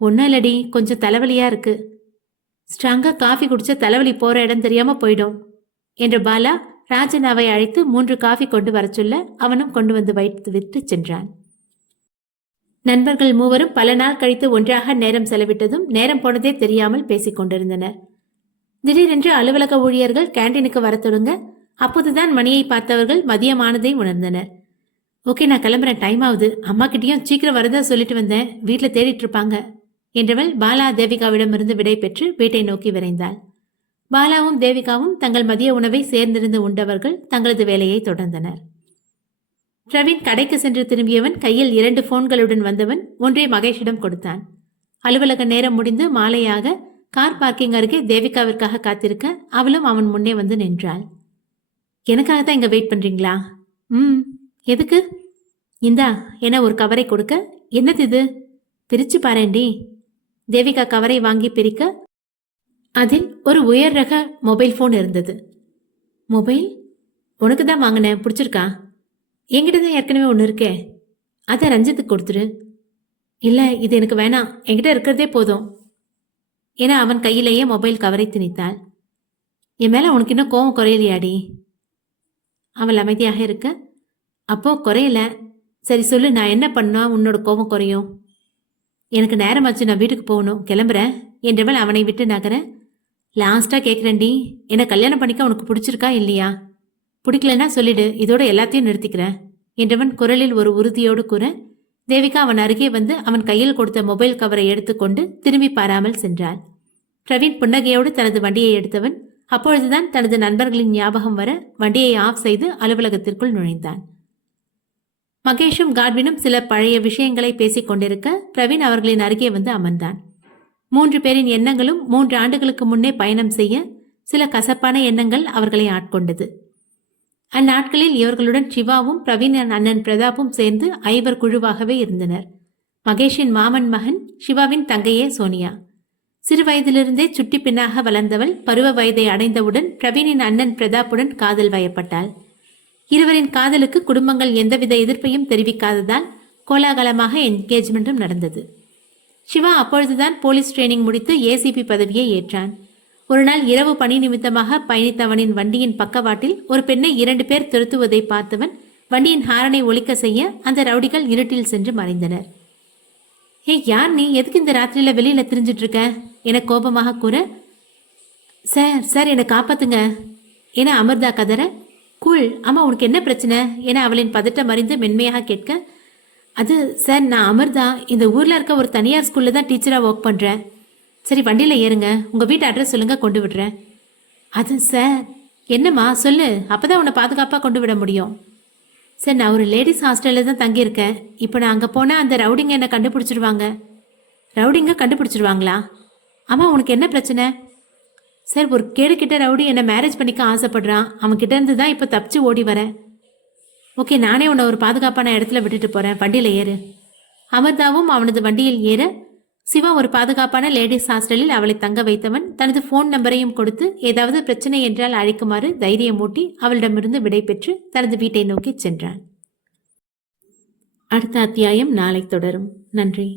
ஒன்றும் இல்லடி, கொஞ்சம் தலைவலியா இருக்கு. ஸ்ட்ராங்கா காஃபி குடிச்ச தலைவலி போற இடம் தெரியாம போயிடும் என்ற பாலா ராஜனாவை அழைத்து 3 காஃபி கொண்டு வர சொல்ல அவனும் கொண்டு வந்து வைத்து விட்டு சென்றான். நண்பர்கள் மூவரும் பல நாள் கழித்து ஒன்றாக நேரம் செலவிட்டதும் நேரம் போனதே தெரியாமல் பேசிக் கொண்டிருந்தனர். திடீரென்று அலுவலக ஊழியர்கள் கேண்டீனுக்கு வர தொடங்க அப்போதுதான் மணியை பார்த்தவர்கள் மதியமானதை உணர்ந்தனர். ஓகே, நான் கிளம்புறேன், டைம் ஆகுது. அம்மா கிட்டேயும் சீக்கிரம் வரதா சொல்லிட்டு வந்தேன், வீட்டில் தேடிட்டு இருப்பாங்க என்றவள் பாலா தேவிகாவிடமிருந்து விடை பெற்று வீட்டை நோக்கி விரைந்தாள். பாலாவும் தேவிகாவும் தங்கள் மதிய உணவை சேர்ந்திருந்து உண்டவர்கள் தங்களது வேலையை தொடர்ந்தனர். பிரவீன் கடைக்கு சென்று திரும்பியவன் கையில் 2 போன்களுடன் வந்தவன் ஒன்றை மகேஷிடம் கொடுத்தான். அலுவலக நேரம் முடிந்து மாலையாக கார் பார்க்கிங் அருகே தேவிகாவிற்காக காத்திருக்க அவளும் அவன் முன்னே வந்து நின்றாள். எனக்காக தான் இங்க வெயிட் பண்றீங்களா? எதுக்கு? இந்தா என ஒரு கவரை கொடுக்க, என்னது இது? பிரிச்சு பாருண்டி. தேவிகா கவரை வாங்கி பிரிக்க அதில் ஒரு உயர் ரக மொபைல் போன் இருந்தது. மொபைல்? உனக்கு தான் வாங்கினேன், பிடிச்சிருக்கா? என்கிட்ட தான் ஏற்கனவே ஒன்று இருக்கே, அதை ரஞ்சித்துக்கு கொடுத்துரு. இல்லை, இது எனக்கு வேணாம், என்கிட்ட இருக்கிறதே போதும் என அவன் கையிலேயே மொபைல் கவரை திணித்தாள். என் மேலே உனக்கு இன்னும் கோவம் குறையலையாடி? அவள் அமைதியாக இருக்க, அப்போ குறையல. சரி சொல்லு, நான் என்ன பண்ணா உன்னோட கோபம் குறையும்? எனக்கு நேரமாச்சு, நான் வீட்டுக்கு போகணும், கிளம்புறேன் என்றவள் அவனை விட்டு நகர, லாஸ்டா கேட்குறேன்டி, என்னை கல்யாணம் பண்ணிக்க உனக்கு பிடிச்சிருக்கா இல்லையா? பிடிக்கலன்னா சொல்லிடு, இதோட எல்லாத்தையும் நிறுத்திக்கிறேன் என்றவன் குரலில் ஒரு உறுதியோடு கூற, தேவிகா அவன் அருகே வந்து அவன் கையில் கொடுத்த மொபைல் கவரை எடுத்துக்கொண்டு திரும்பி பாராமல் சென்றாள். பிரவீன் புன்னகையோடு தனது வண்டியை எடுத்தவன் அப்பொழுதுதான் தனது நண்பர்களின் ஞாபகம் வர வண்டியை ஆஃப் செய்து அலுவலகத்திற்குள் நுழைந்தான். மகேஷும் காட்வினும் சில பழைய விஷயங்களை பேசிக் கொண்டிருக்க பிரவீன் அவர்களின் அருகே வந்து அமர்ந்தான். 3 பேரின் எண்ணங்களும் 3 ஆண்டுகளுக்கு முன்னே பயணம் செய்ய சில கசப்பான எண்ணங்கள் அவர்களை ஆட்கொண்டது. அந்நாட்களில் இவர்களுடன் சிவாவும் பிரவீன் அண்ணன் பிரதாப்பும் சேர்ந்து 5 குழுவாகவே இருந்தனர். மகேஷின் மாமன் மகன் சிவாவின் தங்கையே சோனியா. சிறு வயதிலிருந்தே சுட்டி பின்னாக வளர்ந்தவள் பருவ வயதை அடைந்தவுடன் பிரவீனின் அண்ணன் பிரதாப்புடன் காதல் வயப்பட்டாள். இருவரின் காதலுக்கு குடும்பங்கள் எந்தவித எதிர்ப்பையும் தெரிவிக்காததால் கோலாகலமாக என்கேஜ்மெண்ட்டும் நடந்தது. சிவா அப்பொழுதுதான் போலீஸ் ட்ரைனிங் முடித்து ஏசிபி பதவியை ஏற்றான். ஒரு நாள் இரவு பணி நிமித்தமாக பயணித்தவனின் வண்டியின் பக்கவாட்டில் ஒரு பெண்ணை 2 பேர் துரத்துவதை பார்த்தவன் வண்டியின் ஹாரனை ஒலிக்க செய்ய அந்த ரவுடிகள் இருட்டில் சென்று மறைந்தனர். யார் நீ? எதுக்கு இந்த ராத்திரியில வெளியில திரிஞ்சிட்டு இருக்க என கோபமாக கூற, சார் என்னை காப்பாத்துங்க என அமிர்தா கதற, கூல் அம்மா உனக்கு என்ன பிரச்சனை என அவளின் பதட்டம் அறிந்து மென்மையாக கேட்க, அது சார் நான் அமிர்தா, இந்த ஊர்ல இருக்க ஒரு தனியார் ஸ்கூல்ல தான் டீச்சரா ஒர்க் பண்றேன். சரி வண்டியில ஏறுங்க, உங்க வீட்டு அட்ரஸ் சொல்லுங்க, கொண்டு விடுறேன். அது சார். என்னம்மா சொல்லு, அப்பதான் உன்னை பாதுகாப்பா கொண்டு விட முடியும். சார் நான் ஒரு லேடிஸ் ஹாஸ்டல்ல தான் தங்கியிருக்கேன். இப்போ நான் அங்கே போனால் அந்த ரவுடிங்க என்னை கண்டுபிடிச்சிடுவாங்க. ரவுடிங்க கண்டுபிடிச்சிடுவாங்களா? அம்மா உனக்கு என்ன பிரச்சனை? சார் ஒரு கேடுகிட்ட ரவுடி என்னை மேரேஜ் பண்ணிக்க ஆசைப்படுறான். அவன்கிட்ட இருந்து தான் இப்போ தப்பிச்சு ஓடி வரேன். ஓகே, நானே உன்னை ஒரு பாதுகாப்பான இடத்துல விட்டுட்டு போகிறேன், வண்டியில் ஏறு. அமிர்தாவும் அவனது வண்டியில் ஏற சிவா ஒரு பாதுகாப்பான லேடிஸ் ஹாஸ்டலில் அவளை தங்க வைத்தவன் தனது ஃபோன் நம்பரையும் கொடுத்து ஏதாவது பிரச்சனை என்றால் அழைக்குமாறு தைரியமூட்டி அவளிடமிருந்து விடை பெற்று தனது வீட்டை நோக்கி சென்றான். அடுத்த அத்தியாயம் நாளை தொடரும். நன்றி.